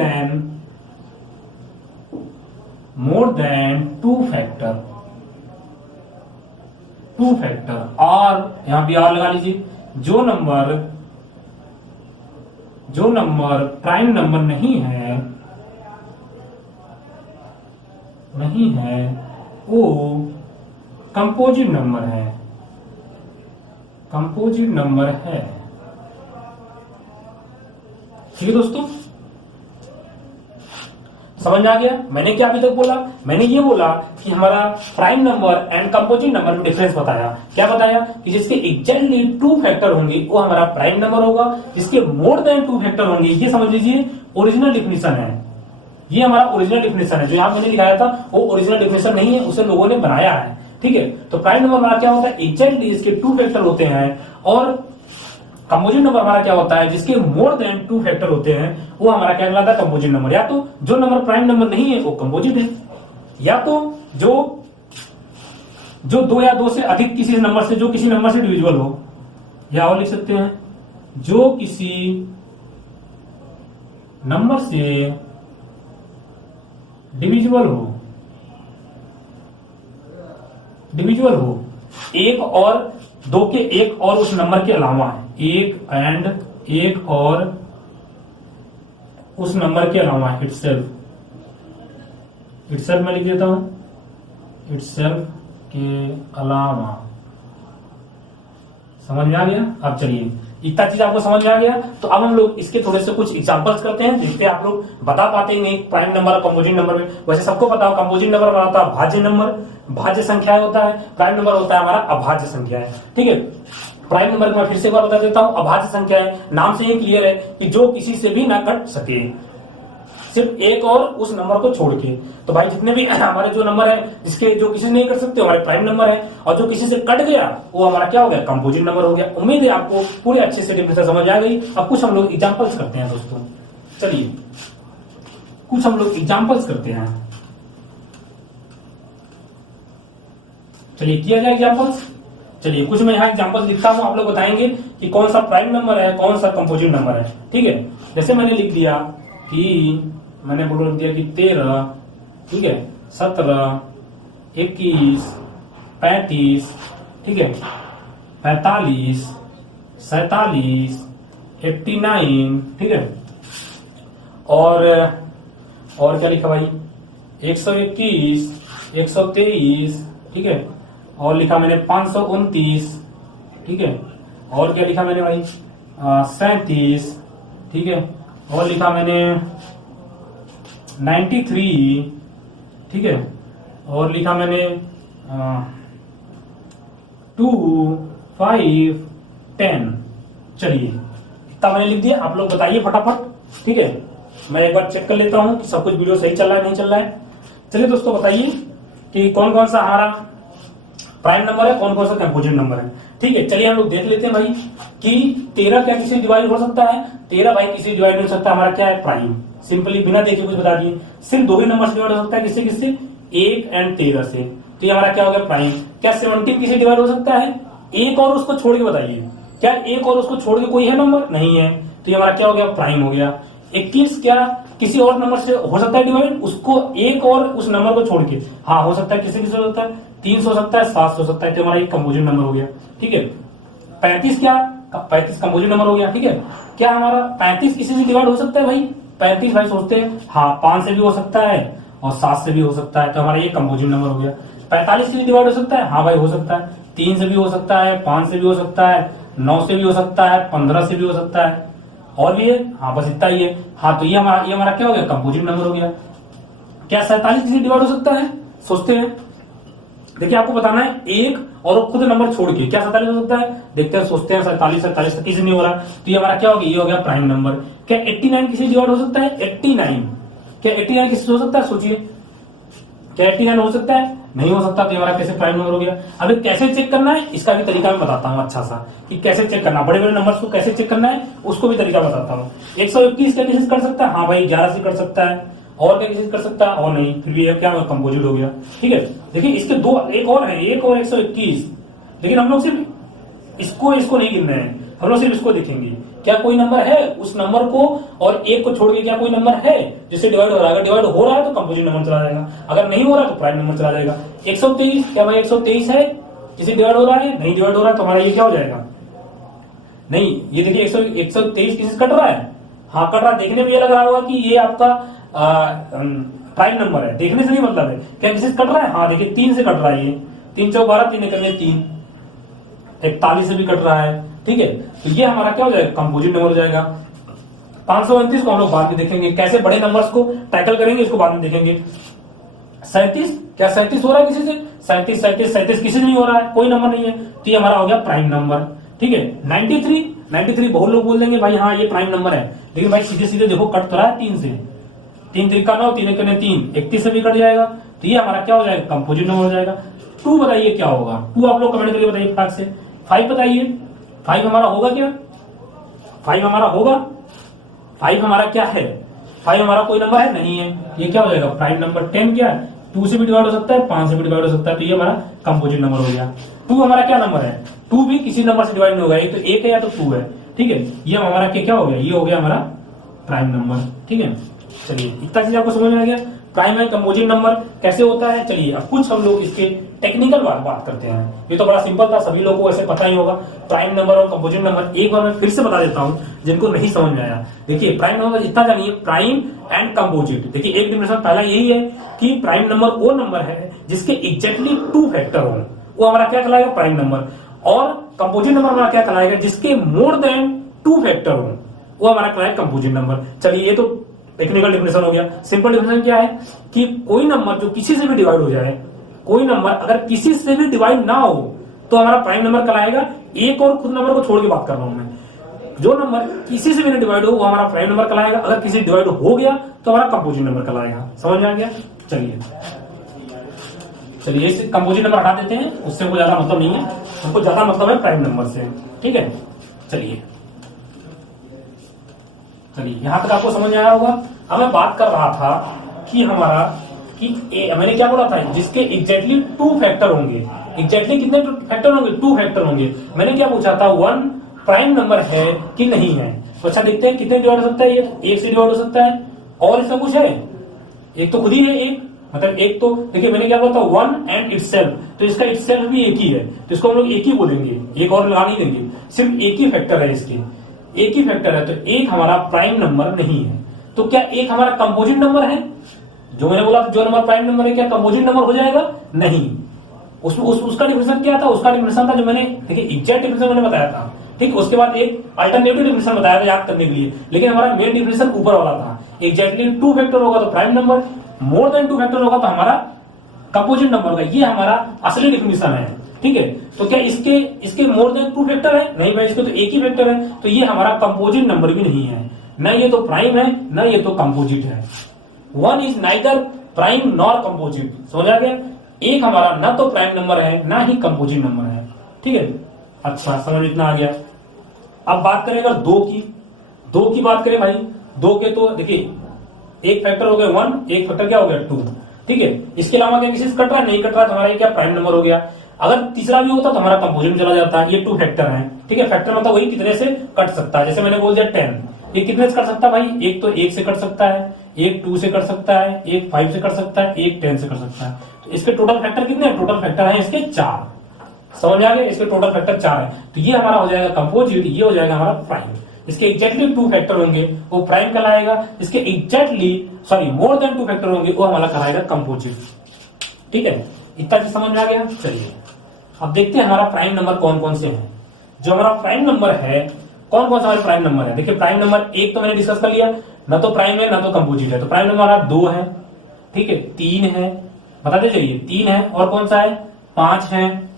देन टू फैक्टर, और यहां भी और लगा लीजिए, जो नंबर प्राइम नंबर नहीं है वो कंपोजिट नंबर है, ठीक है दोस्तों। समझ आ गया मैंने क्या अभी तक बोला? मैंने ये बोला कि हमारा prime number and composite number में डिफरेंस बताया। क्या बताया? कि जिसके एग्जैक्टली 2 फैक्टर होंगे वो हमारा प्राइम नंबर होगा, जिसके मोर देन 2 फैक्टर होंगे, ये समझ लीजिए ओरिजिनल डिफिनेशन है। ये हमारा ओरिजिनल डिफिनेशन है, जो यहाँ मैंने दिखाया था वो ओरिजिनल डिफिनेशन नहीं है, उसे लोगों ने बनाया है, ठीक है। तो प्राइम नंबर हमारा क्या होता है, एग्जैक्टली इसके 2 फैक्टर होते हैं, और कंपोजिट नंबर हमारा क्या होता है, जिसके मोर देन 2 फैक्टर होते हैं वो हमारा क्या कहलाता है, कंपोजिट नंबर। या तो जो नंबर प्राइम नंबर नहीं है वो कंपोजिट है, या तो जो 2 या 2 से अधिक किसी नंबर से डिविजिबल हो, या और लिख सकते हैं जो किसी नंबर से डिविजिबल हो, एक और 2 के एक और उस नंबर के अलावा है, एक और उस नंबर के अलावा है, इटसेल्फ मैं लिख देता हूं, इटसेल्फ के अलावा। समझ में आ गया? अब चलिए, इतना चीज आपको समझ में आ गया, तो अब हम लोग इसके थोड़े से कुछ एग्जांपल्स करते हैं, देखते हैं आप लोग बता पाते हैं नहीं प्राइम नंबर और कंपोजिट नंबर में। वैसे सबको पता हो कंपोजिट नंबर हमारा होता है भाज्य नंबर, भाज्य संख्या होता है, प्राइम नंबर होता है हमारा अभाज्य संख्या है, ठीक है। प्राइम नंबर को मैं फिर से एक बार बता देता हूं, अभाज्य संख्या है, नाम से ही क्लियर है कि जो किसी से भी ना कट सके, सिर्फ एक और उस नंबर को छोड़ के। तो भाई जितने भी हमारे जो नंबर है जिसके जो किसी से नहीं कर सकते हमारे प्राइम नंबर है, और जो किसी से कट गया वो हमारा क्या हो गया, कंपोजिट नंबर हो गया। उम्मीद है आपको पूरे अच्छे से डिफरेंस समझ आ गई। अब कुछ हम लोग एग्जांपल्स करते हैं दोस्तों, चलिए कुछ हम लोग एग्जांपल्स करते हैं, चलिए किया जाए एग्जांपल्स। चलिए कुछ मैं यहाँ एग्जांपल्स लिखता हूं, आप लोग बताएंगे कि कौन सा प्राइम नंबर है, कौन सा कंपोजिट नंबर है, ठीक है। जैसे मैंने लिख दिया कि मैंने बोल दिया कि 13, ठीक है, 17, 21, 35, ठीक है, 45, 47, 89, ठीक है, और क्या लिखा भाई, 121, 123, ठीक है, और लिखा मैंने 529, ठीक है, और क्या लिखा मैंने भाई 37, ठीक है, और लिखा मैंने 93, ठीक है, और लिखा मैंने 2, 5, 10। चलिए इतना मैंने लिख दिया, आप लोग बताइए फटाफट, ठीक है। मैं एक बार चेक कर लेता हूं कि सब कुछ वीडियो सही चल रहा है नहीं चल रहा है। चलिए दोस्तों बताइए कि कौन कौन सा हमारा प्राइम नंबर है, कौन कौन सा कंपोजिट नंबर है, ठीक है। चलिए हम लोग देख लेते हैं भाई कि 13 क्या किसी डिवाइड हो सकता है, 13 भाई किसी डिवाइड हो सकता है, हमारा क्या है प्राइम। सिंपली बिना देखे कुछ बता दिए, सिर्फ 2 ही नंबर से डिवाइड हो सकता है, किससे 1 और 13 से, तो ये हमारा क्या हो गया प्राइम। क्या 17 किसी डिवाइड हो सकता है, एक और उसको छोड़ के बताइए, क्या एक और उसको छोड़ के कोई है नंबर, नहीं है, तो ये हमारा क्या हो गया प्राइम हो गया। 21 क्या किसी और नंबर से हो सकता है डिवाइड, उसको एक और उस नंबर को छोड़ के, हाँ हो सकता है, किसी हो सकता है 300 हो सकता है, 700 हो सकता है, तो हमारा एक कंपोजिट नंबर हो गया, ठीक है। 35 क्या, 35 कंपोजिट नंबर हो गया, ठीक है। क्या हमारा 35 किसी से डिवाइड हो सकता है भाई, 35 भाई सोचते हैं, हाँ 5 से भी हो सकता है और 7 से भी हो सकता है, तो हमारा ये कंपोजिट नंबर हो गया। 45 से भी डिवाइड हो सकता है, हाँ भाई हो सकता है, 3 से भी हो सकता है, 5 से भी हो सकता है, 9 से भी हो सकता है, 15 से भी हो सकता है, और भी है, हाँ बस इतना ही है। हाँ तो ये हमारा क्या हो गया, कंपोजिट नंबर हो गया। क्या 47 किसी डिवाइड हो सकता है, सोचते हैं, देखिए आपको बताना है एक और खुद नंबर छोड़ के क्या 47 हो सकता है, देखते हैं सोचते हैं। 47 47 किसी नहीं हो रहा, तो ये हमारा क्या हो गया, ये हो गया प्राइम नंबर। क्या 89 किसी डिवाइड हो सकता है, 89 क्या 89 किसी से हो सकता है, सोचिए क्या 89 हो सकता है, नहीं हो सकता, तो हमारा कैसे प्राइम नंबर हो गया। अब कैसे चेक करना है इसका भी तरीका मैं बताता हूँ अच्छा सा, कि कैसे चेक करना, बड़े बड़े नंबर्स को कैसे चेक करना है उसको भी तरीका बताता हूँ। 121 क्या किसी कर सकता है, हाँ भाई 11 से कर सकता है, और क्या किसी कर सकता है, और नहीं, फिर भी ये क्या कंपोजिट हो गया। ठीक है, देखिए इसके दो एक और है, एक और 121, लेकिन हम लोग सिर्फ इसको नहीं गिन रहे हैं, हम लोग सिर्फ इसको देखेंगे। क्या कोई नंबर है उस नंबर को और एक को छोड़ के, क्या कोई नंबर है जिससे डिवाइड हो रहा है, अगर डिवाइड हो रहा है तो कंपोजिट नंबर चला जाएगा, अगर नहीं हो रहा है तो प्राइम नंबर चला जाएगा। 123 क्या भाई 123 है किसी डिवाइड हो रहा है, नहीं डिवाइड हो रहा है, तो हमारा ये क्या हो जाएगा, नहीं, ये देखिए 123 किसी कट रहा है, हाँ कट रहा है, देखने में ये लग रहा होगा कि ये आपका प्राइम नंबर है, देखने से नहीं मतलब है, क्या किसी कट रहा है, हाँ देखिए 3 से कट रहा है, ये 3 चौक 12, 3 निकलने 3, 41 से भी कट रहा है। ठीक है, तो ये हमारा क्या हो जाएगा, कंपोजिट नंबर हो जाएगा। 529 को हम लोग बाद में देखेंगे, कैसे बड़े नंबर्स को टैकल करेंगे इसको बाद में देखेंगे। 37 क्या 37 हो रहा है किसी से, 37 किसी से नहीं हो रहा है, कोई नंबर नहीं है, तो ये हमारा हो गया प्राइम नंबर। ठीक है, 93 बहुत लोग बोल देंगे भाई हाँ ये प्राइम नंबर है, लेकिन भाई सीधे सीधे देखो कट तो रहा है 3 से, 3 3 9, 3 1 3, 31 से भी कट जाएगा, तो ये हमारा क्या हो जाएगा, कंपोजिट नंबर हो जाएगा। 2 बताइए क्या होगा, 2 आप लोग कमेंट करके बताइए फटाक से। 5 बताइए, 5 हमारा होगा क्या, 5 हमारा होगा, 5 हमारा क्या है, 5 हमारा कोई नंबर है नहीं है, ये क्या हो जाएगा प्राइम नंबर। 10 क्या है, 2 से भी डिवाइड हो सकता है, 5 से भी डिवाइड हो सकता है, तो ये हमारा कंपोजिट नंबर हो गया। 2 हमारा क्या नंबर है, 2 भी किसी नंबर से डिवाइड नहीं होगा, एक तो 1 है या तो 2 है। ठीक है, ये हमारा क्या हो गया, ये हो गया हमारा प्राइम नंबर। ठीक है, चलिए इतना चीज आपको समझ में आ गया, प्राइम एंड कंपोजिट नंबर कैसे होता है। चलिए अब कुछ हम लोग इसके टेक्निकल बात करते हैं। ये तो बड़ा सिंपल था, सभी लोगों को ऐसे पता ही होगा प्राइम नंबर और कंपोजिट नंबर। एक बार मैं फिर से बता देता हूं जिनको नहीं समझ में आया। देखिए प्राइम नंबर इतना जानिए, प्राइम एंड कंपोजिट। देखिए एक डिफिनेशन पहला यही है कि प्राइम नंबर वो नंबर है जिसके एग्जैक्टली 2 फैक्टर हो, वो हमारा क्या कहलाएगा, प्राइम नंबर। और कंपोजिट नंबर हमारा क्या कहलाएगा, जिसके मोर देन 2 फैक्टर हो, वो हमारा कहलाएगा कंपोजिट नंबर। चलिए ये तो टेक्निकल डेफिनेशन हो गया। सिंपल डेफिनेशन क्या है कि कोई नंबर जो किसी से भी डिवाइड हो जाए, कोई नंबर अगर किसी से भी डिवाइड ना हो तो हमारा प्राइम नंबर कहलाएगा। एक और खुद नंबर को छोड़ के बात कर रहा हूं मैं, जो नंबर किसी से भी डिवाइड हो वो हमारा प्राइम नंबर कहलाएगा, अगर किसी डिवाइड हो गया तो हमारा कंपोजिट नंबर कहलाएगा। समझ में आ गया। चलिए इस कंपोजिट नंबर हटा देते हैं, उससे कोई ज्यादा मतलब नहीं है, हमको ज्यादा मतलब है प्राइम नंबर से। ठीक है, चलिए यहां तक आपको समझ में आया होगा। अब मैं बात कर रहा था कि हमारा मैंने क्या बोला था, जिसके एग्जैक्टली 2 फैक्टर होंगे। एग्जैक्टली कितने फैक्टर होंगे, 2 फैक्टर होंगे। मैंने क्या पूछा था, 1 प्राइम नंबर है कि नहीं है। तो अच्छा देखते हैं कितने डिवाइड हो सकता है, ये 1 से डिवाइड हो सकता है, और इसमें कुछ है, एक तो खुद ही है, एक मतलब एक तो देखिए मैंने क्या बोला था 1 एंड इटसेल्फ, तो इसका इटसेल्फ भी एक ही है, तो इसको हम लोग एक ही बोलेंगे, एक और लगा नहीं देंगे, सिर्फ एक ही फैक्टर है, इसके एक ही फैक्टर है, तो एक हमारा प्राइम नंबर नहीं है। तो क्या एक हमारा कंपोजिट नंबर है, जो मैंने बोला जो नंबर प्राइम नंबर है क्या कंपोजिट नंबर हो जाएगा, नहीं। उसका डिफिनेशन क्या था, उसका डिफिनेशन था जो मैंने देखिए एग्जैक्ट डिफिनेशन मैंने बताया था, ठीक। उसके बाद एक अल्टरनेटिव डिफिनेशन बताया था याद करने के लिए, लेकिन हमारा मेन डिफिनेशन ऊपर वाला था। एग्जैक्टली 2 फैक्टर होगा तो prime number, more than 2 factor होगा तो हमारा कंपोजिट नंबर होगा। ये हमारा असली डिफिनेशन है, ठीक है। तो क्या इसके मोर देन 2 फैक्टर है, नहीं भाई, इसके तो एक ही फैक्टर है, तो ये हमारा कंपोजिट नंबर भी नहीं है, न ये तो प्राइम है न ये तो कंपोजिट है। 1 is neither prime nor composite. समझ आ गया, एक हमारा ना तो प्राइम नंबर है ना ही कंपोजिट नंबर है, ठीक है। अच्छा समझ इतना आ गया। अब बात करें अगर 2 की बात करें भाई, 2 के तो देखिए एक फैक्टर हो गया 1, एक फैक्टर क्या हो गया 2, ठीक है। इसके अलावा क्या किसी से कट रहा है, नहीं कट रहा, तो हमारा क्या प्राइम नंबर हो गया। अगर तीसरा भी होता तो हमारा कंपोजिट में चला जाता है। ये 2 फैक्टर है, ठीक है। फैक्टर मतलब वही कितने से कट सकता है, जैसे मैंने बोल दिया 10, ये कितने से कट सकता है भाई, एक तो 1 से कट सकता है, एक 2 से कट सकता है, एक 5 से कट सकता है, एक 10 से कट सकता है। तो इसके टोटल फैक्टर कितने हैं, टोटल फैक्टर है इसके 4। समझ में आ गया, इसके टोटल फैक्टर 4 है, तो ये हमारा हो जाएगा कंपोजिट, ये हो जाएगा हमारा प्राइम। इसके एग्जैक्टली 2 फैक्टर होंगे वो प्राइम कहलाएगा, इसके एग्जैक्टली मोर देन 2 फैक्टर होंगे वो हमारा कहलाएगा कंपोजिट, ठीक है। इतना चीज समझ में आ गया। चलिए अब देखते हैं हमारा प्राइम नंबर कौन कौन से हैं। जो हमारा प्राइम नंबर है, कौन कौन सा हमारे प्राइम नंबर है, देखिए प्राइम नंबर 1 तो मैंने डिस्कस कर लिया, ना तो प्राइम है ना तो कंपोजिट है, तो प्राइम नंबर हमारा 2 है, ठीक है, 3 है, बताते चलिए 3 है, और कौन सा है 5 है,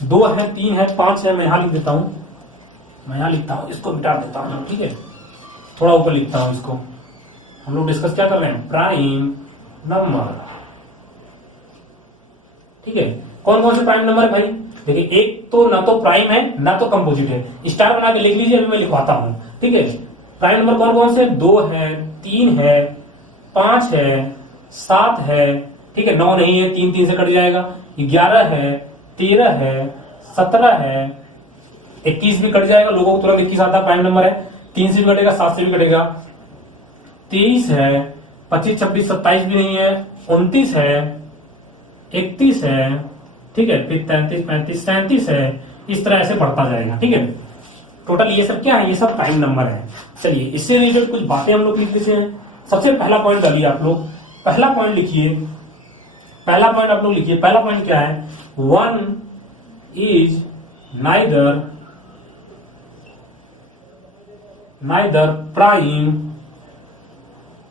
2 है, 3 है, 5 है। मैं यहां लिख देता हूं, मैं यहां लिखता हूं, इसको मिटा देता हूं, ठीक है, थोड़ा ऊपर लिखता हूं इसको। हम लोग डिस्कस क्या कर रहे हैं, प्राइम नंबर, ठीक है। कौन कौन से प्राइम नंबर है भाई, देखिए एक तो ना तो प्राइम है ना तो कंपोजिट है, स्टार बना के लिख लीजिए, अभी मैं लिखवाता हूं, ठीक है। प्राइम नंबर कौन कौन से, 2 है, 3 है, 5 है, 7 है, ठीक है, 9 नहीं है, 3 3 से कट जाएगा, 11 है, 13 है, 17 है, 21 भी कट जाएगा, लोगों को तुरंत 21 आता प्राइम नंबर है, 3 से भी कटेगा, 7 से भी कटेगा, 23 है, 25 26 27 भी नहीं है, 29 है, 31 है, ठीक है, फिर 33 35 37 है, इस तरह ऐसे बढ़ता जाएगा, ठीक है। टोटल ये सब क्या है, ये सब प्राइम नंबर है। चलिए इससे रिलेटेड कुछ बातें हम लोग लिख देते हैं। सबसे पहला पॉइंट डालिए आप लोग, पहला पॉइंट लिखिए, पहला पॉइंट आप लोग लिखिए। पहला पॉइंट क्या है, 1 is neither prime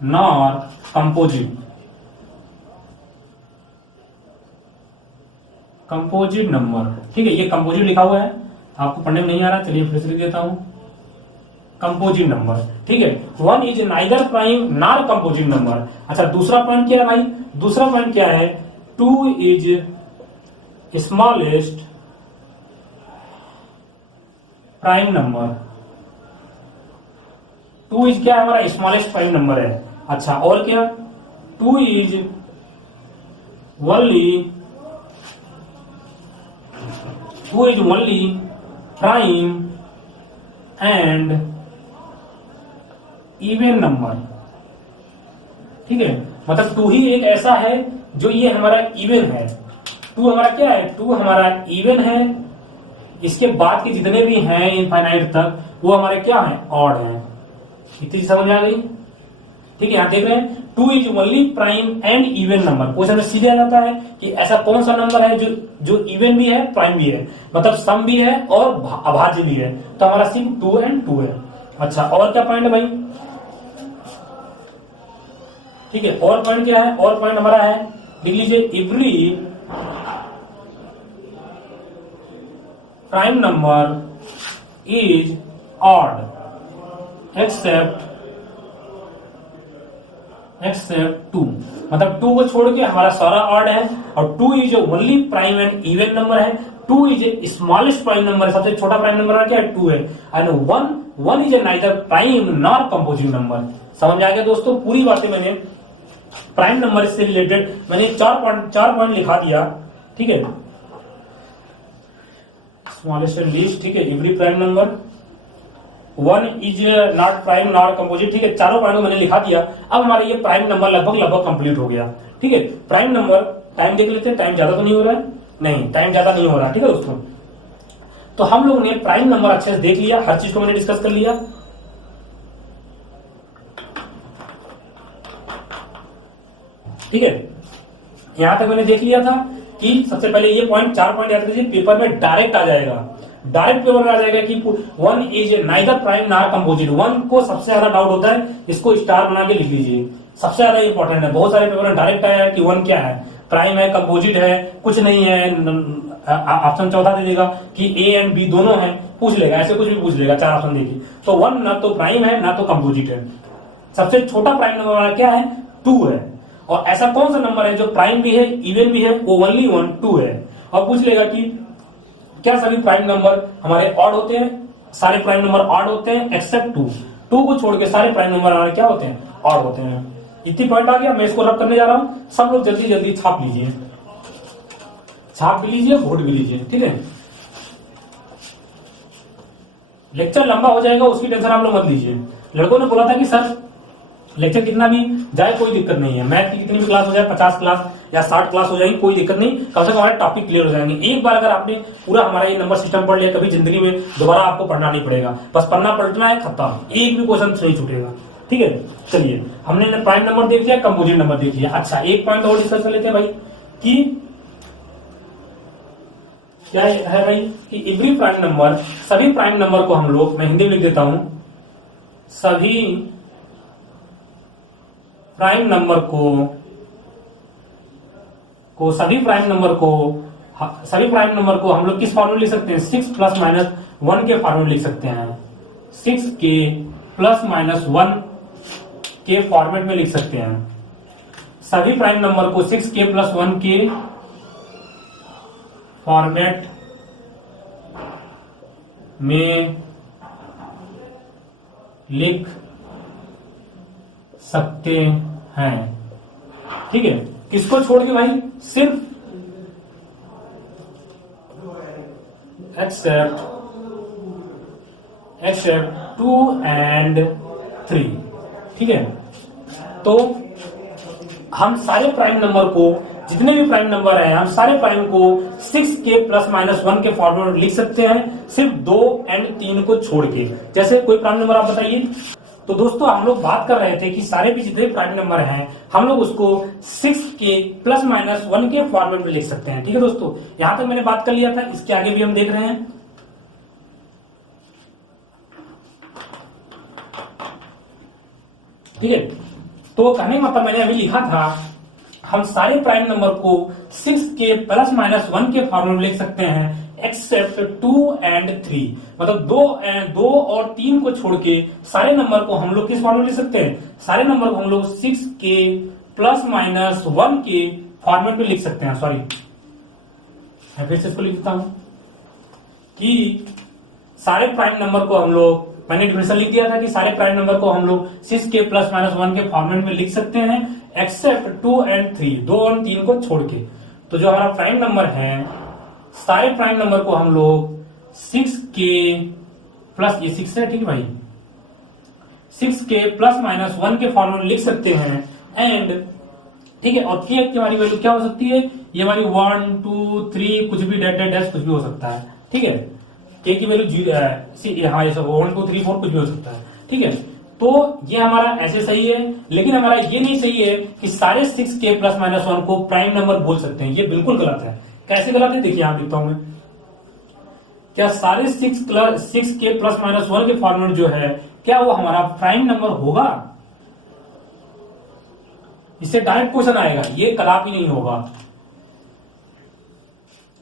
nor composite, composite number, ठीक है। ये कंपोजिट लिखा हुआ है, आपको पढ़ने में नहीं आ रहा, चलिए फिर से लिख देता हूं, कंपोजिट नंबर, ठीक है। 1 is neither prime nor composite number. अच्छा दूसरा पॉइंट क्या है भाई, दूसरा पॉइंट क्या है, 2 is smallest prime number. 2 is क्या है, हमारा स्मॉलेस्ट प्राइम नंबर है। अच्छा और क्या, 2 is only prime and even number, ठीक है। मतलब 2 ही एक ऐसा है जो ये हमारा इवन है, 2 हमारा क्या है, 2 हमारा इवन है, इसके बाद के जितने भी हैं इनफाइनाइट तक वो हमारे क्या हैं, ऑड हैं। इतनी समझ में आ गई, ठीक है। यहां देख रहे हैं 2 is only prime and even number. Question में सीधे आ जाता है कि ऐसा कौन सा नंबर है जो इवन भी है, प्राइम भी है, मतलब सम भी है और अभाज्य भी है, तो हमारा सिर्फ 2 एंड 2 है। अच्छा और क्या पॉइंट है भाई, ठीक है, और पॉइंट क्या है, और पॉइंट हमारा है, लिख लीजिए, every prime number is odd except 2, मतलब 2 को छोड़ के हमारा सारा ऑड है, और 2 is only prime and even number है, 2 is a smallest prime number है, सबसे छोटा प्राइम नंबर क्या है, 2 है, and 1 is a neither prime nor composite number. समझ में आ गया दोस्तों, पूरी बातें मैंने प्राइम नंबर से रिलेटेड मैंने 4 पॉइंट लिखा दिया, ठीक है। स्मॉलेस्ट एंड लीस्ट, ठीक है, every prime number, 1 is not prime not composite, ठीक है, चारों पॉइंट मैंने लिखा दिया। अब हमारा ये प्राइम नंबर लगभग कंप्लीट हो गया, ठीक है। प्राइम नंबर टाइम देख लेते हैं, टाइम ज्यादा तो नहीं हो रहा है, नहीं टाइम ज्यादा नहीं हो रहा, ठीक है दोस्तों। तो हम लोग ने प्राइम नंबर अच्छे से देख लिया, हर चीज को मैंने डिस्कस कर लिया, ठीक है। यहां तक मैंने देख लिया था कि सबसे पहले ये पॉइंट 4 पॉइंट याद कीजिए, पेपर में डायरेक्ट आ जाएगा, डायरेक्ट पेपर में आ जाएगा कि 1 is neither prime nor composite. 1 को सबसे ज्यादा डाउट होता है, इसको स्टार बना के लिख लीजिए, सबसे ज्यादा इंपॉर्टेंट है। बहुत सारे पेपर में डायरेक्ट आया है कि 1 क्या है, प्राइम है, कंपोजिट है, कुछ नहीं है, ऑप्शन चौथा दे देगा कि ए एंड बी दोनों है, पूछ लेगा, ऐसे कुछ भी पूछ लेगा, 4 ऑप्शन देखिए। तो 1 ना तो प्राइम है ना तो कंपोजिट है, सबसे छोटा प्राइम नंबर हमारा क्या है, 2 है। और ऐसा कौन सा नंबर है जो प्राइम भी है इवन भी है, वो ओनली 1 2 है। और पूछ लेगा कि क्या सभी प्राइम नंबर हमारे ऑड होते हैं, सारे प्राइम नंबर ऑड होते हैं एक्सेप्ट 2 को छोड़ के सारे प्राइम नंबर हमारे क्या होते हैं, ऑड होते हैं। इतनी पॉइंट आ गया, मैं इसको रब करने जा रहा हूं, सब लोग जल्दी जल्दी छाप लीजिए, छाप भी लीजिए, वोट भी लीजिए, ठीक है। लेक्चर लंबा हो जाएगा, उसकी टेंशन आप लोग मत लीजिए। लड़कों ने बोला था कि सर लेक्चर कितना भी जाए कोई दिक्कत नहीं है, मैथ की कितनी भी क्लास हो जाए, 50 क्लास या 60 क्लास हो जाएगी, कोई दिक्कत नहीं, कम से कम हमारे टॉपिक क्लियर हो जाएंगे। एक बार अगर आपने पूरा हमारा ये नंबर सिस्टम पढ़ लिया, कभी जिंदगी में दोबारा आपको पढ़ना नहीं पड़ेगा, बस पन्ना पलटना है, खत्म, एक भी क्वेश्चन नहीं छूटेगा, ठीक है। चलिए हमने प्राइम नंबर देख लिया, कंपोजिट नंबर देख लिया। अच्छा एक पॉइंट और डिस्कस कर लेते हैं भाई, कि क्या है भाई, कि एवरी प्राइम नंबर, सभी प्राइम नंबर को हम लोग, मैं हिंदी में लिख देता हूं, सभी प्राइम नंबर को सभी प्राइम नंबर को हम लोग किस फॉर्म में लिख सकते हैं, 6 प्लस माइनस 1 के फॉर्म में लिख सकते हैं, 6k प्लस माइनस 1 के फॉर्मेट में लिख सकते हैं। सभी प्राइम नंबर को 6k प्लस 1 के फॉर्मेट में लिख सकते हैं। ठीक है, किसको छोड़ के भाई, सिर्फ एक्सेप्ट 2 and 3। ठीक है, तो हम सारे प्राइम नंबर को, जितने भी प्राइम नंबर हैं, हम सारे प्राइम को 6k प्लस माइनस 1 के फॉर्मेट में लिख सकते हैं, सिर्फ 2 and 3 को छोड़ के। जैसे कोई प्राइम नंबर आप बताइए। तो दोस्तों हम लोग बात कर रहे थे कि सारे भी जितने प्राइम नंबर हैं हम लोग उसको 6k प्लस माइनस 1 के फॉर्मेट में लिख सकते हैं। ठीक है दोस्तों, यहां तक मैंने बात कर लिया था, इसके आगे भी हम देख रहे हैं। ठीक है, तो कहने का मतलब मैंने अभी लिखा था हम सारे प्राइम नंबर को 6k प्लस माइनस 1 के फॉर्मेट में लिख सकते हैं एक्सेप्ट 2 and 3। मतलब 2 और 3 को छोड़ के सारे नंबर को हम लोग किस फॉर्मेट में लिख सकते हैं, सारे नंबर को हम लोग 6k प्लस माइनस 1 के फॉर्मेट में लिख सकते हैं। सॉरी, मैं फिर से इसको लिखता हूं कि सारे प्राइम नंबर को हम लोग, मैंने डिफिनेशन लिख दिया था कि सारे प्राइम नंबर को हम लोग 6k प्लस माइनस 1 के फॉर्मेट में लिख सकते हैं एक्सेप्ट 2 and 3, 2 और 3 को छोड़ के। तो जो हमारा प्राइम नंबर है, सारे प्राइम नंबर को हम लोग 6k प्लस, ये 6 है, ठीक है भाई, 6k प्लस माइनस 1 के फॉर्मेट में लिख सकते हैं। एंड ठीक है, और k की हमारी वैल्यू क्या हो सकती है, ये हमारी 1 2 3 कुछ भी डैश कुछ भी हो सकता है। ठीक है, k की वैल्यू 0, हाँ ये सब 1 2 3 4 कुछ भी हो सकता है। ठीक है, तो ये हमारा ऐसे सही है, लेकिन हमारा ये नहीं सही है कि सारे 6k प्लस माइनस 1 को प्राइम नंबर बोल सकते हैं। ये बिल्कुल गलत है। कैसे गलत है, देखिए यहां लिखता हूं मैं, क्या सारे 6k प्लस माइनस 1 के फॉर्मेट जो है, क्या वो हमारा प्राइम नंबर होगा? इससे डायरेक्ट क्वेश्चन आएगा, ये कदापि नहीं होगा।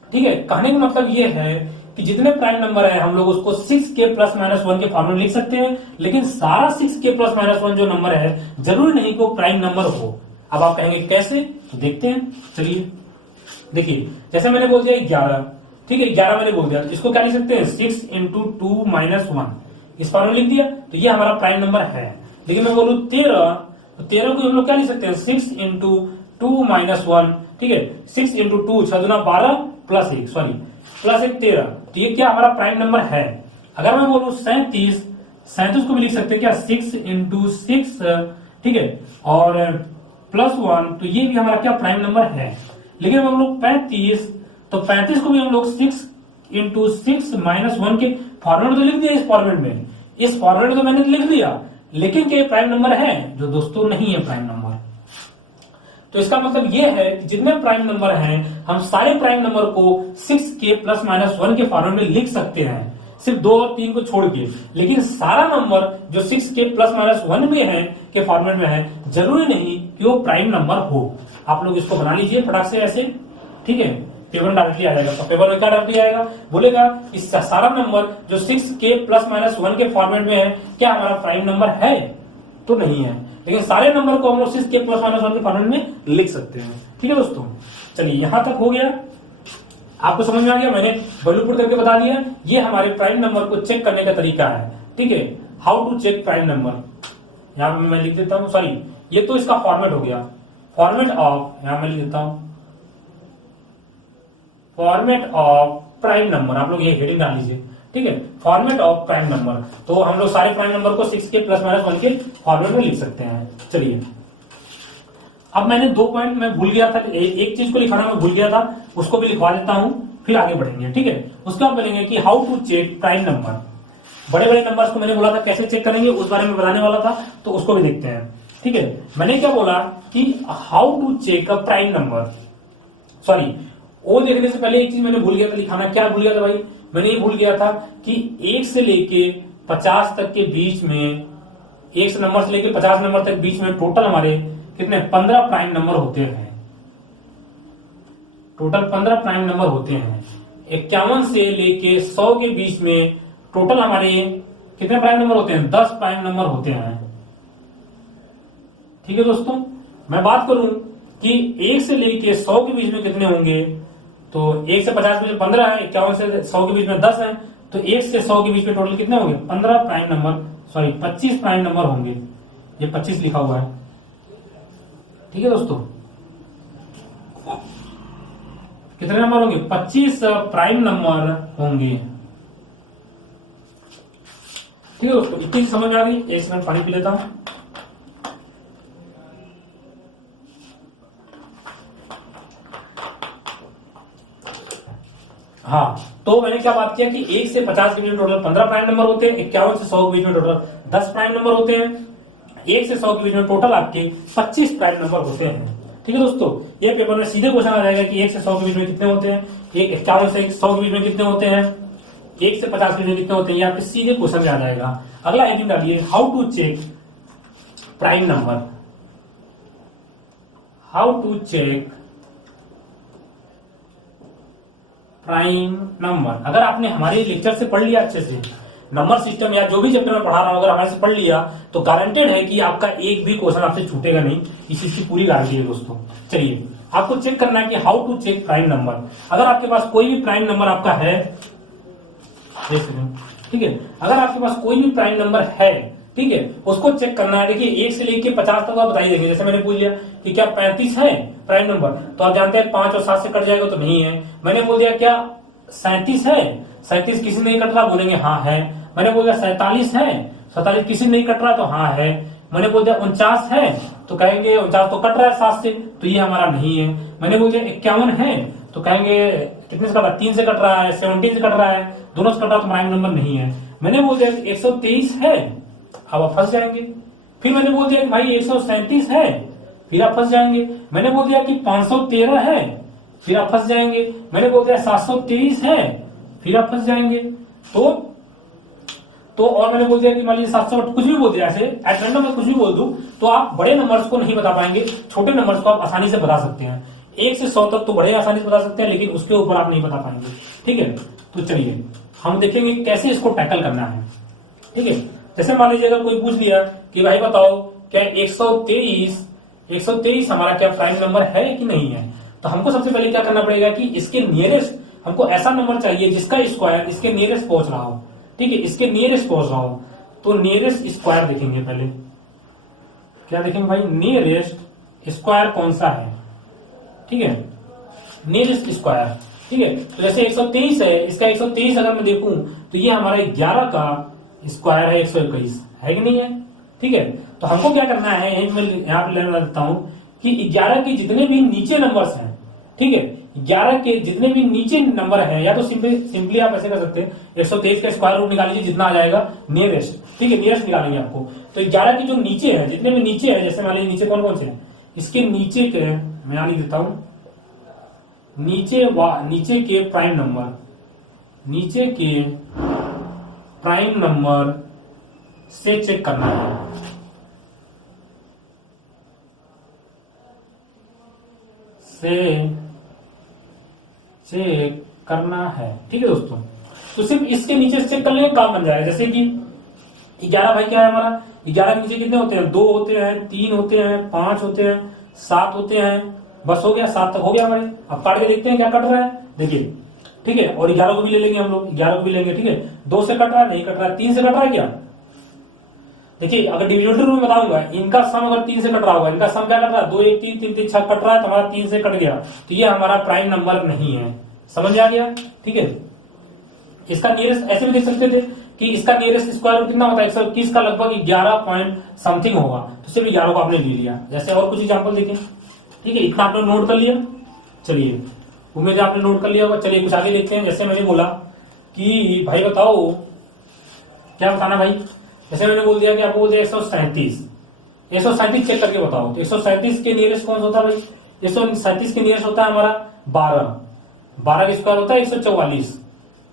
ठीक है, कहने का मतलब ये है कि जितने प्राइम नंबर है हम लोग उसको 6k प्लस माइनस 1 के फॉर्मेट में लिख सकते हैं, लेकिन सारा 6k प्लस माइनस 1 जो नंबर है जरूरी नहीं कि वो प्राइम नंबर हो। अब आप कहेंगे कैसे, तो देखते हैं। चलिए देखिए, जैसे मैंने बोल दिया 11, ठीक है, 11 मैंने बोल दिया, इसको क्या लिख सकते हैं, 6 into 2 minus 1, इस फॉर्मेट में लिख दिया, तो ये हमारा प्राइम नंबर है। लेकिन मैं बोलूं 13, तो 13 को हम लोग क्या लिख सकते हैं, 6 into 2 minus 1, ठीक है, 6 into 2 6 दूना 12 प्लस 1, सॉरी प्लस 1 13, तो ये क्या हमारा प्राइम नंबर है। अगर मैं बोलूं 37 को भी लिख सकते हैं क्या, 6 into 6, ठीक है, और प्लस 1, तो ये भी हमारा क्या प्राइम नंबर है। लेकिन हम लोग 35, तो 35 को भी हम लोग 6 into 6 minus 1 के फॉर्मेट तो लिख दिया, इस फॉर्मेट में, इस फॉर्मेट तो मैंने लिख दिया, लेकिन क्या प्राइम नंबर है, जो दोस्तों नहीं है प्राइम नंबर। तो इसका मतलब ये है कि जितने प्राइम नंबर हैं हम सारे प्राइम नंबर को 6k प्लस माइनस 1 के फॉर्मेट में लिख सकते हैं, सिर्फ 2 और 3 को छोड़ के। लेकिन सारा नंबर जो 6k प्लस माइनस 1 में है के फॉर्मेट में है, जरूरी नहीं कि वो प्राइम नंबर हो। आप लोग इसको बना लीजिए फटाक से ऐसे, ठीक है, पेपर डायरेक्टली आ जाएगा। तो पेपर में क्या डायरेक्टली आएगा, बोलेगा इसका सारा नंबर जो 6k प्लस माइनस 1 के फॉर्मेट में है, क्या हमारा प्राइम नंबर है, तो नहीं है। लेकिन सारे नंबर को हम लोग 6k प्लस माइनस 1 के फॉर्मेट में लिख सकते हैं। ठीक है दोस्तों, चलिए यहां तक हो गया, आपको समझ में आ गया, मैंने वैल्यू पुट करके बता दिया। ये हमारे प्राइम नंबर को चेक करने का तरीका है। ठीक है, how to check prime number, यहां पर मैं लिख देता हूं, सॉरी ये तो इसका फॉर्मेट हो गया, फॉर्मेट ऑफ, यहां मैं लिख देता हूं फॉर्मेट ऑफ प्राइम नंबर, आप लोग ये हेडिंग डाल लीजिए। ठीक है, फॉर्मेट ऑफ प्राइम नंबर, तो हम लोग सारे प्राइम नंबर को 6k प्लस माइनस 1 के फॉर्मेट में लिख सकते हैं। चलिए अब मैंने 2 पॉइंट मैं भूल गया था, एक चीज को लिखाना मैं भूल गया था, उसको भी लिखवा देता हूं, फिर आगे बढ़ेंगे। ठीक है, उसके बाद बोलेंगे कि how to check prime number. बड़े बड़े नंबर्स को मैंने बोला था कैसे चेक करेंगे, उस बारे में बताने वाला था, तो उसको भी देखते हैं। ठीक है, मैंने क्या बोला कि how to check a prime number, sorry वो देखने से पहले एक चीज मैंने भूल गया था लिखाना। क्या भूल गया था भाई, मैंने ये भूल गया था कि 1 से लेके 50 तक के बीच में, 1 नंबर से लेके 50 नंबर तक बीच में टोटल हमारे कितने 15 प्राइम नंबर होते हैं। टोटल 15 प्राइम नंबर होते हैं। 51 से लेके 100 के बीच में टोटल हमारे कितने प्राइम नंबर होते हैं? 10 प्राइम नंबर होते हैं। ठीक है दोस्तों, मैं बात करूं कि 1 से लेके 100 के बीच में कितने होंगे, तो 1 से 50 के बीच में 15 है, 51 से 100 के बीच में 10 है, तो 1 से 100 के बीच में टोटल कितने होंगे? 15 prime number, sorry 25 prime number होंगे। ये 25 लिखा हुआ है। ठीक है दोस्तों, कितने नंबर होंगे? 25 प्राइम नंबर होंगे। ठीक है दोस्तों, इतनी समझ आ गई? एक सेकंड पानी पी लेता हूं। हाँ, तो मैंने क्या बात किया कि 1 से 50 के बीच में टोटल 15 प्राइम नंबर होते हैं, 51 से 100 के बीच में टोटल 10 प्राइम नंबर होते हैं, 1 से 100 के बीच में टोटल आपके 25 प्राइम नंबर होते हैं। ठीक है दोस्तों, ये पेपर में सीधे क्वेश्चन आ जाएगा कि 1 से 100 के बीच में कितने होते हैं, 51 से 100 के बीच में कितने होते हैं, 1 से 50 के बीच में कितने होते हैं, ये आपके सीधे क्वेश्चन में आ जाएगा। अगला हेडिंग डालिए, how to check prime number. How to check prime number. अगर आपने हमारे लेक्चर से पढ़ लिया अच्छे से, नंबर सिस्टम या जो भी चैप्टर में पढ़ा रहा हूं, अगर हमारे से पढ़ लिया तो गारंटेड है कि आपका एक भी क्वेश्चन आपसे छूटेगा नहीं। इस चीज की पूरी गारंटी है दोस्तों। चलिए, आपको चेक करना है कि how to check prime number. अगर आपके पास कोई भी प्राइम नंबर आपका है, ठीक है, अगर आपके पास कोई भी प्राइम नंबर है, ठीक है, उसको चेक करना है। देखिए 1 से लेके 50 तक आप बताइए। जैसे मैंने पूछ लिया कि क्या 35 है प्राइम नंबर, तो आप जानते हैं 5 और 7 से कट जाएगा, तो नहीं है। मैंने बोल दिया क्या 37 है, 37 किसी नहीं कट रहा, बोलेंगे हाँ है। मैंने बोल दिया 47 है, 47 किसी नहीं कट रहा, तो हाँ है। मैंने बोल दिया 49 है, तो कहेंगे 49 तो कट रहा है 7 से, तो ये हमारा नहीं है। मैंने बोल दिया 51 है, तो कहेंगे कितने से कट रहा है, 3 से कट रहा है, 17 से कट रहा है, दोनों से कट रहा है, तो प्राइम नंबर नहीं है। मैंने बोल दिया 123 है, अब आप फंस जाएंगे। फिर मैंने बोल दिया कि भाई 137 है, फिर आप फंस जाएंगे। मैंने बोल दिया कि 513 है, फिर आप फंस जाएंगे। मैंने बोल दिया 723 है, फिर आप फंस जाएंगे। तो और मैंने बोल दिया कि मान लीजिए 700, कुछ भी बोल दिया, ऐसे एट रैंडम में कुछ भी बोल दूं, तो आप बड़े नंबर्स को नहीं बता पाएंगे, छोटे नंबर्स को आप आसानी से बता सकते हैं। 1 से 100 तक तो बड़े आसानी से बता सकते हैं, लेकिन उसके ऊपर आप नहीं बता पाएंगे। ठीक है, तो चलिए हम देखेंगे कैसे इसको टैकल करना है। ठीक है, जैसे मान लीजिए अगर कोई पूछ लिया कि भाई बताओ क्या 123 हमारा क्या प्राइम नंबर है कि नहीं है, तो हमको सबसे पहले क्या करना पड़ेगा कि इसके नियरेस्ट, हमको ऐसा नंबर चाहिए जिसका स्क्वायर इसके नियरेस्ट पहुंच रहा हो। ठीक है, इसके नियरेस्ट पहुंच रहा हो, तो नियरेस्ट स्क्वायर देखेंगे। पहले क्या देखेंगे भाई, नियरेस्ट स्क्वायर कौन सा है। ठीक है, नियरेस्ट स्क्वायर। ठीक है, तो जैसे 123 है, इसका 123 अगर मैं देखूं तो ये हमारा 11 का स्क्वायर है 121, है कि नहीं है। ठीक है, तो हमको क्या करना है, मैं यहाँ पे लेना देता हूं कि 11 के जितने भी नीचे नंबर्स हैं, ठीक है, 11 के जितने भी नीचे नंबर हैं, या तो सिंपली आप ऐसे कर सकते हैं 123 का स्क्वायर रूट निकाल लीजिए, जितना आ जाएगा नियरेस्ट। ठीक है, नियरेस्ट निकालेंगे आपको। तो 11 के जो नीचे है, जितने भी नीचे है, जैसे मान लीजिए नीचे कौन कौन से हैं, इसके नीचे के मैं यहाँ लिख देता हूं, नीचे के प्राइम नंबर, नीचे के प्राइम नंबर से चेक करना है, से चेक करना है। ठीक है दोस्तों, तो सिर्फ इसके नीचे से चेक कर लेंगे, काम बन जाएगा। जैसे कि 11 भाई क्या है हमारा, 11 के नीचे कितने होते हैं, 2 होते हैं, 3 होते हैं, 5 होते हैं, 7 होते हैं, बस हो गया, 7 तक हो गया हमारे। अब काट के देखते हैं क्या कट रहा है, देखिए। ठीक है, और 11 को भी ले लेंगे हम लोग, 11 को भी लेंगे। ठीक है, 2 से कट रहा है, नहीं कट रहा है, 3 से कट रहा है क्या, देखिए अगर डिविडेंड रूल में बताऊंगा, इनका सम अगर 3 से कट रहा होगा, इनका सम क्या कट रहा है, 2 1 3 3 3 6 कट रहा है, तो हमारा 3 से कट गया, तो ये हमारा प्राइम नंबर नहीं है। समझ में आ गया। ठीक है, इसका नियरेस्ट ऐसे भी देख सकते थे कि इसका नियरेस्ट स्क्वायर रूट कितना होता है, 121 का लगभग 11 पॉइंट समथिंग होगा, तो सिर्फ 11 को आपने ले लिया। जैसे और कुछ एग्जाम्पल देखें। ठीक है, इतना आपने नोट कर लिया। चलिए, उम्मीद है आपने नोट कर लिया होगा। चलिए कुछ आगे देखते हैं। जैसे मैंने बोला कि भाई बताओ क्या बताना भाई, जैसे मैंने बोल दिया कि आपको बोल दिया 137 चेक करके बताओ, तो 137 के नियरेस्ट कौन सा होता है भाई, 137 के नियरेस्ट होता है हमारा 12 का स्क्वायर होता है 144।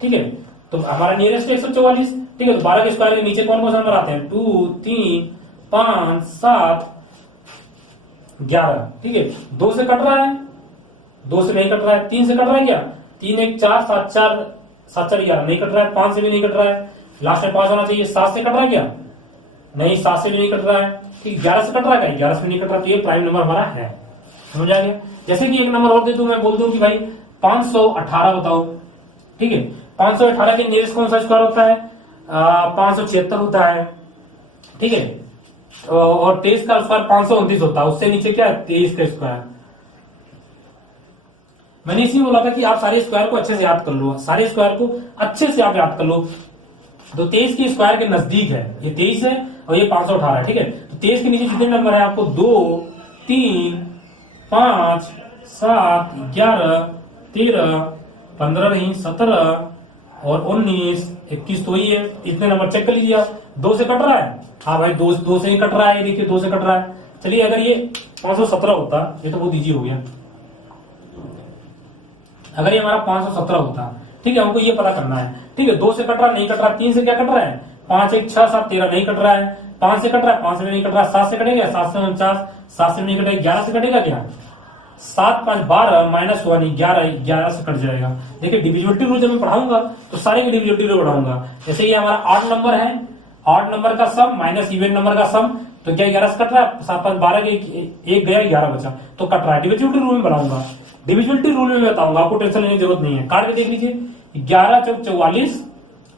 ठीक है, तो हमारा नियरेस्ट है 144। ठीक है, तो 12 के स्क्वायर के नीचे कौन कौन सा नंबर आते हैं, 2 3 5 7 11। ठीक है, 2 से कट रहा है, 2 से नहीं कट रहा है, 3 से कट रहा है क्या, 3 1 4 7 4 7 4 11 नहीं कट रहा है, 5 से भी नहीं कट रहा है, लास्ट में 5 होना चाहिए, 7 से कट रहा है क्या, नहीं 7 से भी नहीं कट रहा है, ठीक 11 से कट रहा है, 11 से नहीं कट रहा, तो ये प्राइम नंबर हमारा है। समझ आ गया। जैसे कि एक नंबर और दे दूं, मैं बोल दूं कि भाई 518 बताओ, ठीक है, 518 के नियरेस्ट कौन सा स्क्वायर होता है, 576 होता है, ठीक है, और 23 का स्क्वायर 529 होता है, उससे नीचे क्या है 23 का स्क्वायर। मैंने इसी बोला था कि आप सारे स्क्वायर को अच्छे से याद कर लो, सारे स्क्वायर को अच्छे से आप याद कर लो। तो 23 के स्क्वायर के नजदीक है, ये 23 है और ये 518 है, ठीक है। तो 23 के नीचे जितने नंबर है आपको 2 3 5 7 11 13 15 नहीं 17 और 19 21, तो ही है, इतने नंबर चेक कर लीजिए आप। 2 से कट रहा है, हाँ भाई 2 से ही कट रहा है, देखिए 2 से कट रहा है। चलिए अगर ये 517 होता, ये तो बहुत ईजी हो गया, अगर ये हमारा 517 होता, ठीक है, हमको ये पता करना है, ठीक है। 2 से कट रहा नहीं कट रहा, 3 से क्या कट रहा है, 5 1 6 7 13 नहीं कट रहा है, 5 से कट रहा है, 5 से नहीं कट रहा, 7 से कटेगा, 7 से 49, 7 से नहीं कटेगा, 11 से कटेगा क्या, 7 5 12 माइनस हुआ नहीं 11 से कट जाएगा। देखिए डिविजिबिलिटी रूल जब मैं पढ़ाऊंगा तो सारे की डिविजिबिलिटी रूल पढ़ाऊंगा। जैसे ये हमारा 8 नंबर है, 8 नंबर का सम माइनस इवन नंबर का सम, तो क्या 11 से कट रहा है, 7 5 12 के एक गया 11 बचा, तो कट रहा है। डिविजिबिलिटी रूल में बनाऊंगा, डिविजिबिलिटी रूल में बताऊंगा, आपको टेंशन लेने की जरूरत नहीं है। काट के देख लीजिए, 11 चौक 44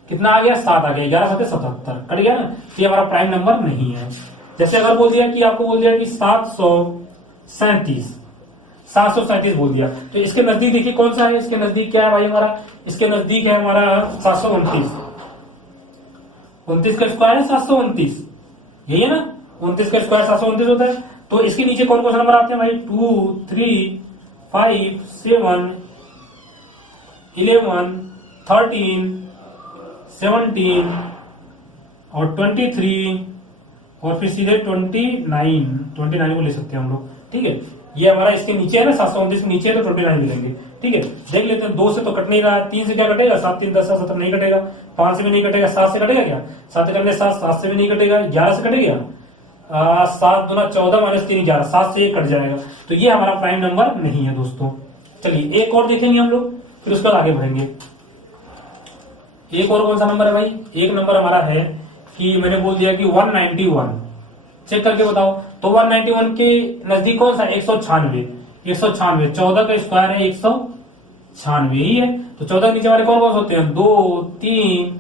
कितना आ गया, 7 आ गया, 11 7 77 कट गया ना, तो ये हमारा प्राइम नंबर नहीं है। जैसे अगर बोल दिया कि आपको बोल दिया कि 737 बोल दिया, तो इसके नजदीक देखिए कौन सा है, इसके नजदीक क्या है भाई हमारा, इसके नजदीक है हमारा 729, 29 का स्क्वायर है 729, यही है ना, 29 का स्क्वायर 729 होता है। तो इसके नीचे कौन कौन सा नंबर आते हैं भाई, 2 3 5 7 11 13 17 और 23 और फिर सीधे 29 को ले सकते हैं हम लोग, ठीक है। ये हमारा इसके नीचे है ना, 729 के नीचे है तो 29 मिलेंगे, ठीक है। देख लेते हैं, 2 से तो कट नहीं रहा, 3 से क्या कटेगा, 7 3 10 17 नहीं कटेगा, 5 से भी नहीं कटेगा, 7 से कटेगा क्या, 7 करने 7 से भी नहीं कटेगा, 11 से कटेगा, 7 दूना 14 माइनस 3 11, 7 से ये कट जाएगा, तो ये हमारा प्राइम नंबर नहीं है दोस्तों। चलिए एक और देखेंगे हम लोग, फिर उसके बाद आगे बढ़ेंगे। एक और कौन सा नंबर है भाई, एक नंबर हमारा है कि मैंने बोल दिया कि 191, चेक करके बताओ। तो 191 के नजदीक कौन सा, 196, 196, 14 का स्क्वायर है 196 ही है, तो 14 के नीचे हमारे कौन कौन से होते हैं, 2 3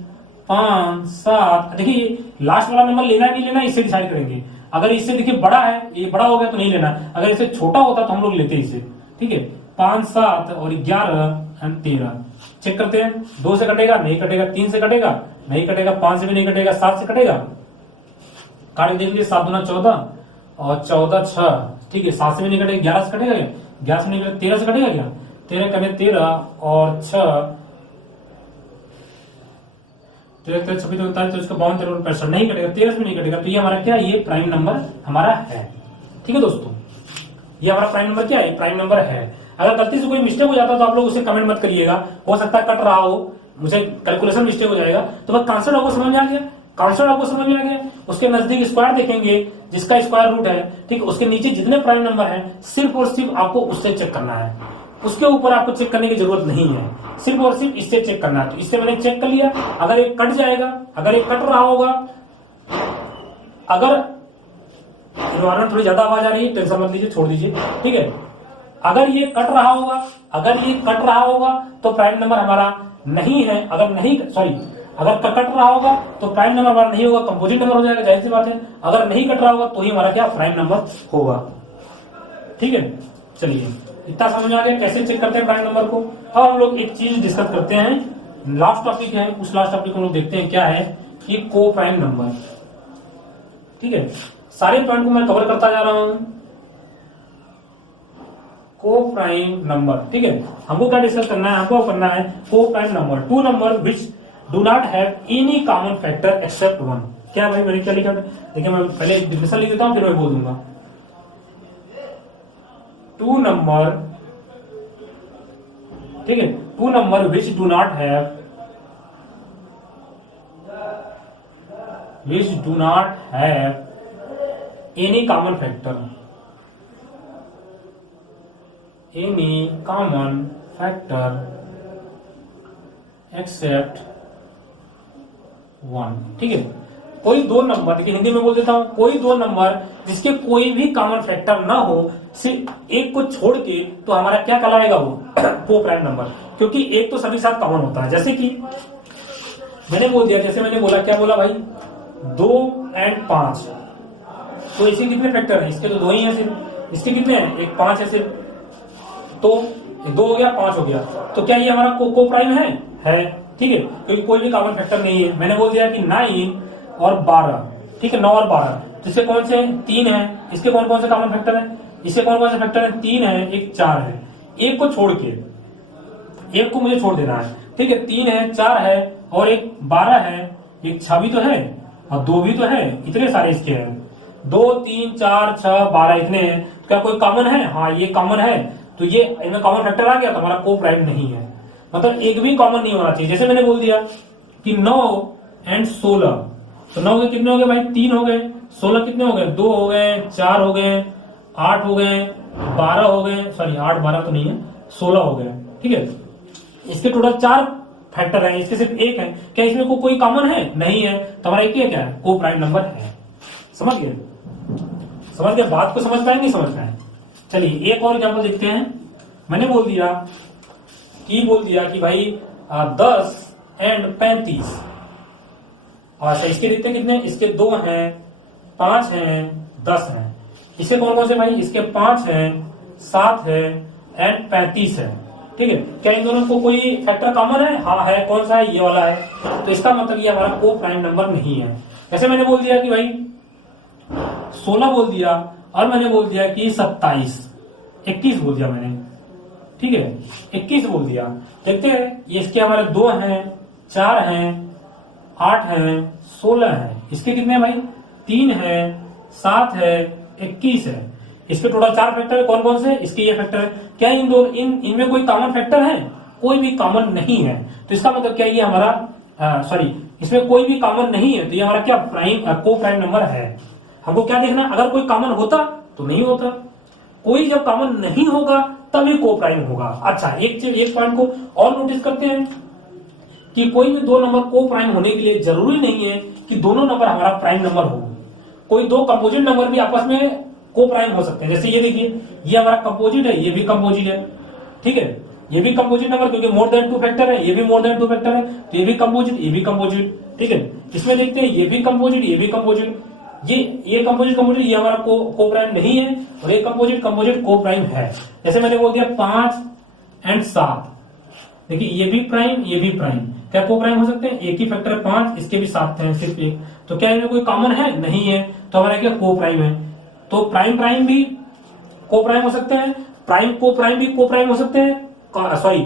5 7। देखिए लास्ट वाला नंबर लेना नहीं लेना इससे डिसाइड करेंगे। अगर इससे देखिए बड़ा है, ये बड़ा हो गया तो नहीं लेना, अगर इससे छोटा होता तो हम लोग लेते इसे, ठीक है। 5 7 और 11 एंड 13 चेक करते हैं, 2 से कटेगा नहीं कटेगा, 3 से कटेगा नहीं कटेगा, 5 से भी नहीं कटेगा, 7 से कटेगा, काट देख लीजिए, 7 दूना 14 और 14 6, ठीक है, 7 से भी नहीं कटेगा, 11 से कटेगा क्या, 11 से नहीं कटेगा, 13 से कटेगा क्या, 13 करने 13 और 6 13 13 26 39 तो इसका 52 13 65 नहीं कटेगा, 13 से भी नहीं कटेगा, तो ये हमारा क्या, ये प्राइम नंबर हमारा है, ठीक है दोस्तों। ये हमारा प्राइम नंबर क्या है, प्राइम नंबर है। अगर गलती से कोई मिस्टेक हो जाता तो आप लोग उसे कमेंट मत करिएगा, हो सकता है कट रहा हो, मुझे कैलकुलेशन मिस्टेक हो जाएगा, तो बस कॉन्सेप्ट आपको समझ में आ गया, कॉन्सेप्ट आपको समझ में आ गया। उसके नजदीक स्क्वायर देखेंगे जिसका स्क्वायर रूट है, ठीक, उसके नीचे जितने प्राइम नंबर है सिर्फ और सिर्फ आपको उससे चेक करना है, उसके ऊपर आपको चेक करने की जरूरत नहीं है, सिर्फ और सिर्फ इससे चेक करना है। तो इससे मैंने चेक कर लिया, अगर एक कट जाएगा, अगर एक कट रहा होगा, अगर इन्वायरमेंट थोड़ी ज्यादा आवाज आ रही है टेंशन मत लीजिए, छोड़ दीजिए, ठीक है। अगर ये कट रहा होगा, अगर ये कट रहा होगा तो प्राइम नंबर हमारा नहीं है, अगर नहीं सॉरी अगर कट रहा होगा तो प्राइम नंबर हमारा नहीं होगा, कंपोजिट नंबर हो जाएगा, जाहिर सी बात है। अगर नहीं कट रहा होगा तो ही हमारा क्या प्राइम नंबर होगा, ठीक है। चलिए इतना समझ आ गया कैसे चेक करते हैं प्राइम नंबर को। अब हम लोग एक चीज डिस्कस करते हैं, लास्ट टॉपिक है, उस लास्ट टॉपिक को हम लोग देखते हैं क्या है कि को प्राइम नंबर, ठीक है। सारे पॉइंट को मैं कवर करता जा रहा हूं, को प्राइम नंबर, ठीक है। हमको क्या डिस्कस करना है, हमको करना है coprime number, two number which do not have any common factor except 1। क्या भाई मैंने क्या लिखा, देखिए मैं पहले डिफिनेशन लिख देता हूं फिर मैं बोल दूंगा। टू नंबर, ठीक है, two number which do not have any common factor, any common factor except one. ठीक है, कोई दो नंबर, देखिए हिंदी में बोल देता हूं, कोई दो नंबर जिसके कोई भी कॉमन फैक्टर ना हो, सिर्फ एक को छोड़ के, तो हमारा क्या कहलाएगा वो को प्राइम नंबर, क्योंकि एक तो सभी साथ कॉमन होता है। जैसे कि मैंने बोल दिया, जैसे मैंने बोला, क्या बोला भाई, 2 और 5, तो इसके कितने फैक्टर हैं, इसके तो 2 ही हैं सिर्फ, इसके कितने हैं, एक 5 है सिर्फ, तो 2 हो गया 5 हो गया, तो क्या ये हमारा को प्राइम है? ठीक है, क्योंकि कोई भी कॉमन फैक्टर नहीं है। मैंने बोल दिया कि 9 और 12, ठीक है, 9 और 12, तो इसके कौन से 3 है, इसके कौन कौन से कॉमन फैक्टर है, इसके कौन कौन से फैक्टर है, 3 है, एक 4 है, एक को छोड़ के, एक को मुझे छोड़ देना है। ठीक है, 3 है, 4 है और एक 12 है, एक 6 भी तो है और 2 भी तो है, इतने सारे इसके हैं, 2 3 4 6 12 इतने हैं, तो क्या कोई कॉमन है? हाँ, ये कॉमन है, तो ये इनमें कॉमन फैक्टर आ गया, तो हमारा को प्राइम नहीं है, मतलब एक भी कॉमन नहीं होना चाहिए। जैसे मैंने बोल दिया कि 9 और 16, तो 9 के कितने हो गए भाई, 3 हो गए, 16 कितने हो गए, 2 हो गए, 4 हो गए, 8 हो गए, 12 हो गए, सॉरी 8 12 तो नहीं है, 16 हो गए। ठीक है, इसके टोटल 4 फैक्टर है, इसके सिर्फ एक है, क्या इसमें कोई कॉमन है? नहीं है, तो हमारा एक ही है, क्या है, को प्राइम नंबर है। समझ गए? समझ गए बात को? समझ पाए नहीं समझ पाए? चलिए एक और एग्जाम्पल देखते हैं। मैंने बोल दिया कि भाई 10 और 35, अच्छा इसके कितने कितने, इसके 2 हैं, 5 हैं, 10 हैं, इसके कौन कौन से भाई, इसके 5 हैं, 7 है एंड 35 है। ठीक है, क्या इन दोनों को कोई फैक्टर कॉमन है? हाँ है, कौन सा है, ये वाला है, तो इसका मतलब ये हमारा को प्राइम नंबर नहीं है। जैसे मैंने बोल दिया कि भाई 16 बोल दिया, और मैंने बोल दिया कि 27, 21 बोल दिया मैंने, ठीक है 21 बोल दिया। देखते हैं, ये इसके हमारे 2 हैं, 4 हैं, 8 हैं, 16 है, इसके कितने हैं भाई, 3 है, 7 है, 21 है, इसके टोटल 4 फैक्टर है, कौन कौन से, इसके ये फैक्टर है। क्या इन दो इनमें कोई कॉमन फैक्टर है? कोई भी कॉमन नहीं है, तो इसका मतलब क्या, ये हमारा सॉरी इसमें कोई भी कॉमन नहीं है, तो ये हमारा क्या को प्राइम नंबर है। हमको क्या देखना है, अगर कोई कॉमन होता तो नहीं होता, कोई जब कॉमन नहीं होगा तभी को प्राइम होगा। अच्छा एक पॉइंट को और नोटिस करते हैं कि कोई भी दो नंबर को प्राइम होने के लिए जरूरी नहीं है कि दोनों नंबर हमारा प्राइम नंबर हो, कोई दो कंपोजिट नंबर भी आपस में को प्राइम हो सकते हैं। जैसे ये देखिए, ये हमारा कंपोजिट है, ये भी कंपोजिट है, ठीक है, ये भी कंपोजिट नंबर, क्योंकि मोर देन 2 फैक्टर है, ये भी मोर देन 2 फैक्टर है, तो ये भी कंपोजिट, ये भी कंपोजिट। ठीक है, इसमें देखते हैं, ये भी कंपोजिट, ये भी कंपोजिट, ये कंपोजिट ये हमारा को प्राइम नहीं है, और ये कंपोजिट को प्राइम है। जैसे मैंने बोल दिया 5 और 7, देखिए ये भी प्राइम, ये भी प्राइम, क्या को प्राइम हो सकते हैं? एक ही फैक्टर है 5, इसके भी 7 हैं, सिर्फ एक, तो क्या इनमें कोई कॉमन है? नहीं है, तो हमारा क्या को प्राइम है। तो प्राइम भी को प्राइम हो सकते हैं, प्राइम को प्राइम भी को प्राइम हो सकते हैं, सॉरी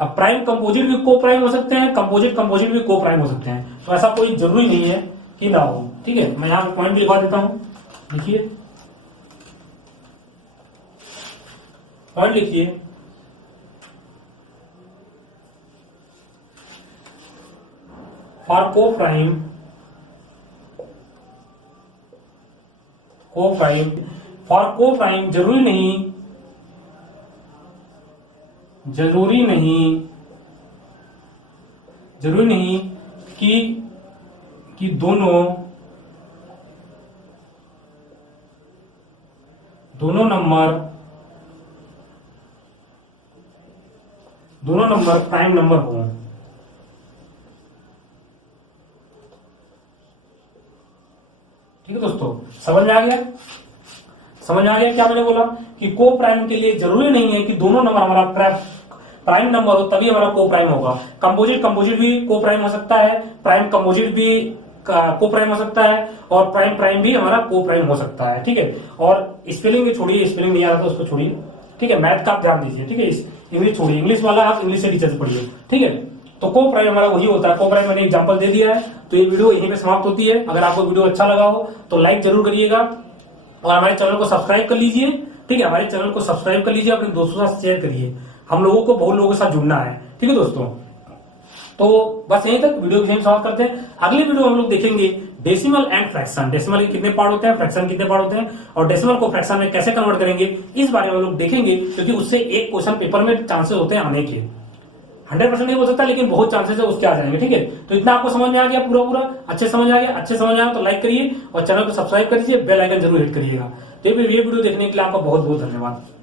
प्राइम कंपोजिट भी को प्राइम हो सकते हैं, कंपोजिट भी को प्राइम हो सकते हैं। तो ऐसा कोई जरूरी नहीं है कि ना हो। ठीक है, मैं यहां पॉइंट भी लिखवा देता हूं, लिखिए, पॉइंट लिखिए, फॉर को प्राइम फॉर को प्राइम जरूरी नहीं कि दोनों नंबर प्राइम नंबर हो। ठीक है दोस्तों, समझ में आ गया? क्या मैंने बोला कि को प्राइम के लिए जरूरी नहीं है कि दोनों नंबर हमारा प्राइम नंबर हो तभी हमारा को प्राइम होगा। कंपोजिट भी को प्राइम हो सकता है, प्राइम कंपोजिट भी को प्राइम हो सकता है, और प्राइम भी हमारा को प्राइम हो सकता है। ठीक है, और स्पेलिंग छोड़िए, स्पेलिंग नहीं आ रहा था उसको छोड़िए, ठीक है, मैथ का आप ध्यान दीजिए। ठीक है, इंग्लिश छोड़िए, इंग्लिश वाला आप इंग्लिश से टीचर से पढ़िए। ठीक है, तो को प्राइम हमारा वही होता है। को प्राइम मैंने एग्जांपल दे दिया है, तो ये वीडियो यहीं पे समाप्त होती है। अगर आपको वीडियो अच्छा लगा हो तो लाइक जरूर करिएगा, और हमारे चैनल को सब्सक्राइब कर लीजिए। ठीक है, हमारे चैनल को सब्सक्राइब कर लीजिए, अपने दोस्तों के साथ शेयर करिए, हम लोगों को बहुत लोगों के साथ जुड़ना है। ठीक है दोस्तों। तो बस यहीं तक वीडियो को समाप्त करते हैं। अगली वीडियो हम लोग देखेंगे डेसिमल एंड फ्रैक्शन, डेसिमल के कितने पार्ट होते हैं, फ्रैक्शन कितने पार्ट होते हैं, और डेसिमल को फ्रैक्शन में कैसे कन्वर्ट करेंगे, इस बारे में हम लोग देखेंगे, क्योंकि उससे एक क्वेश्चन पेपर में चांसेस होते हैं आने के। 100% नहीं हो सकता, लेकिन बहुत चांसेस है उसके आ जाएंगे। ठीक है, तो इतना आपको समझ में आ गया, पूरा अच्छे समझ आ गया। अच्छे समझ आया तो लाइक करिए और चैनल को सब्सक्राइब करिए, बेल आइकन जरूर हिट करिएगा। तो ये वीडियो देखने के लिए आपका बहुत बहुत धन्यवाद।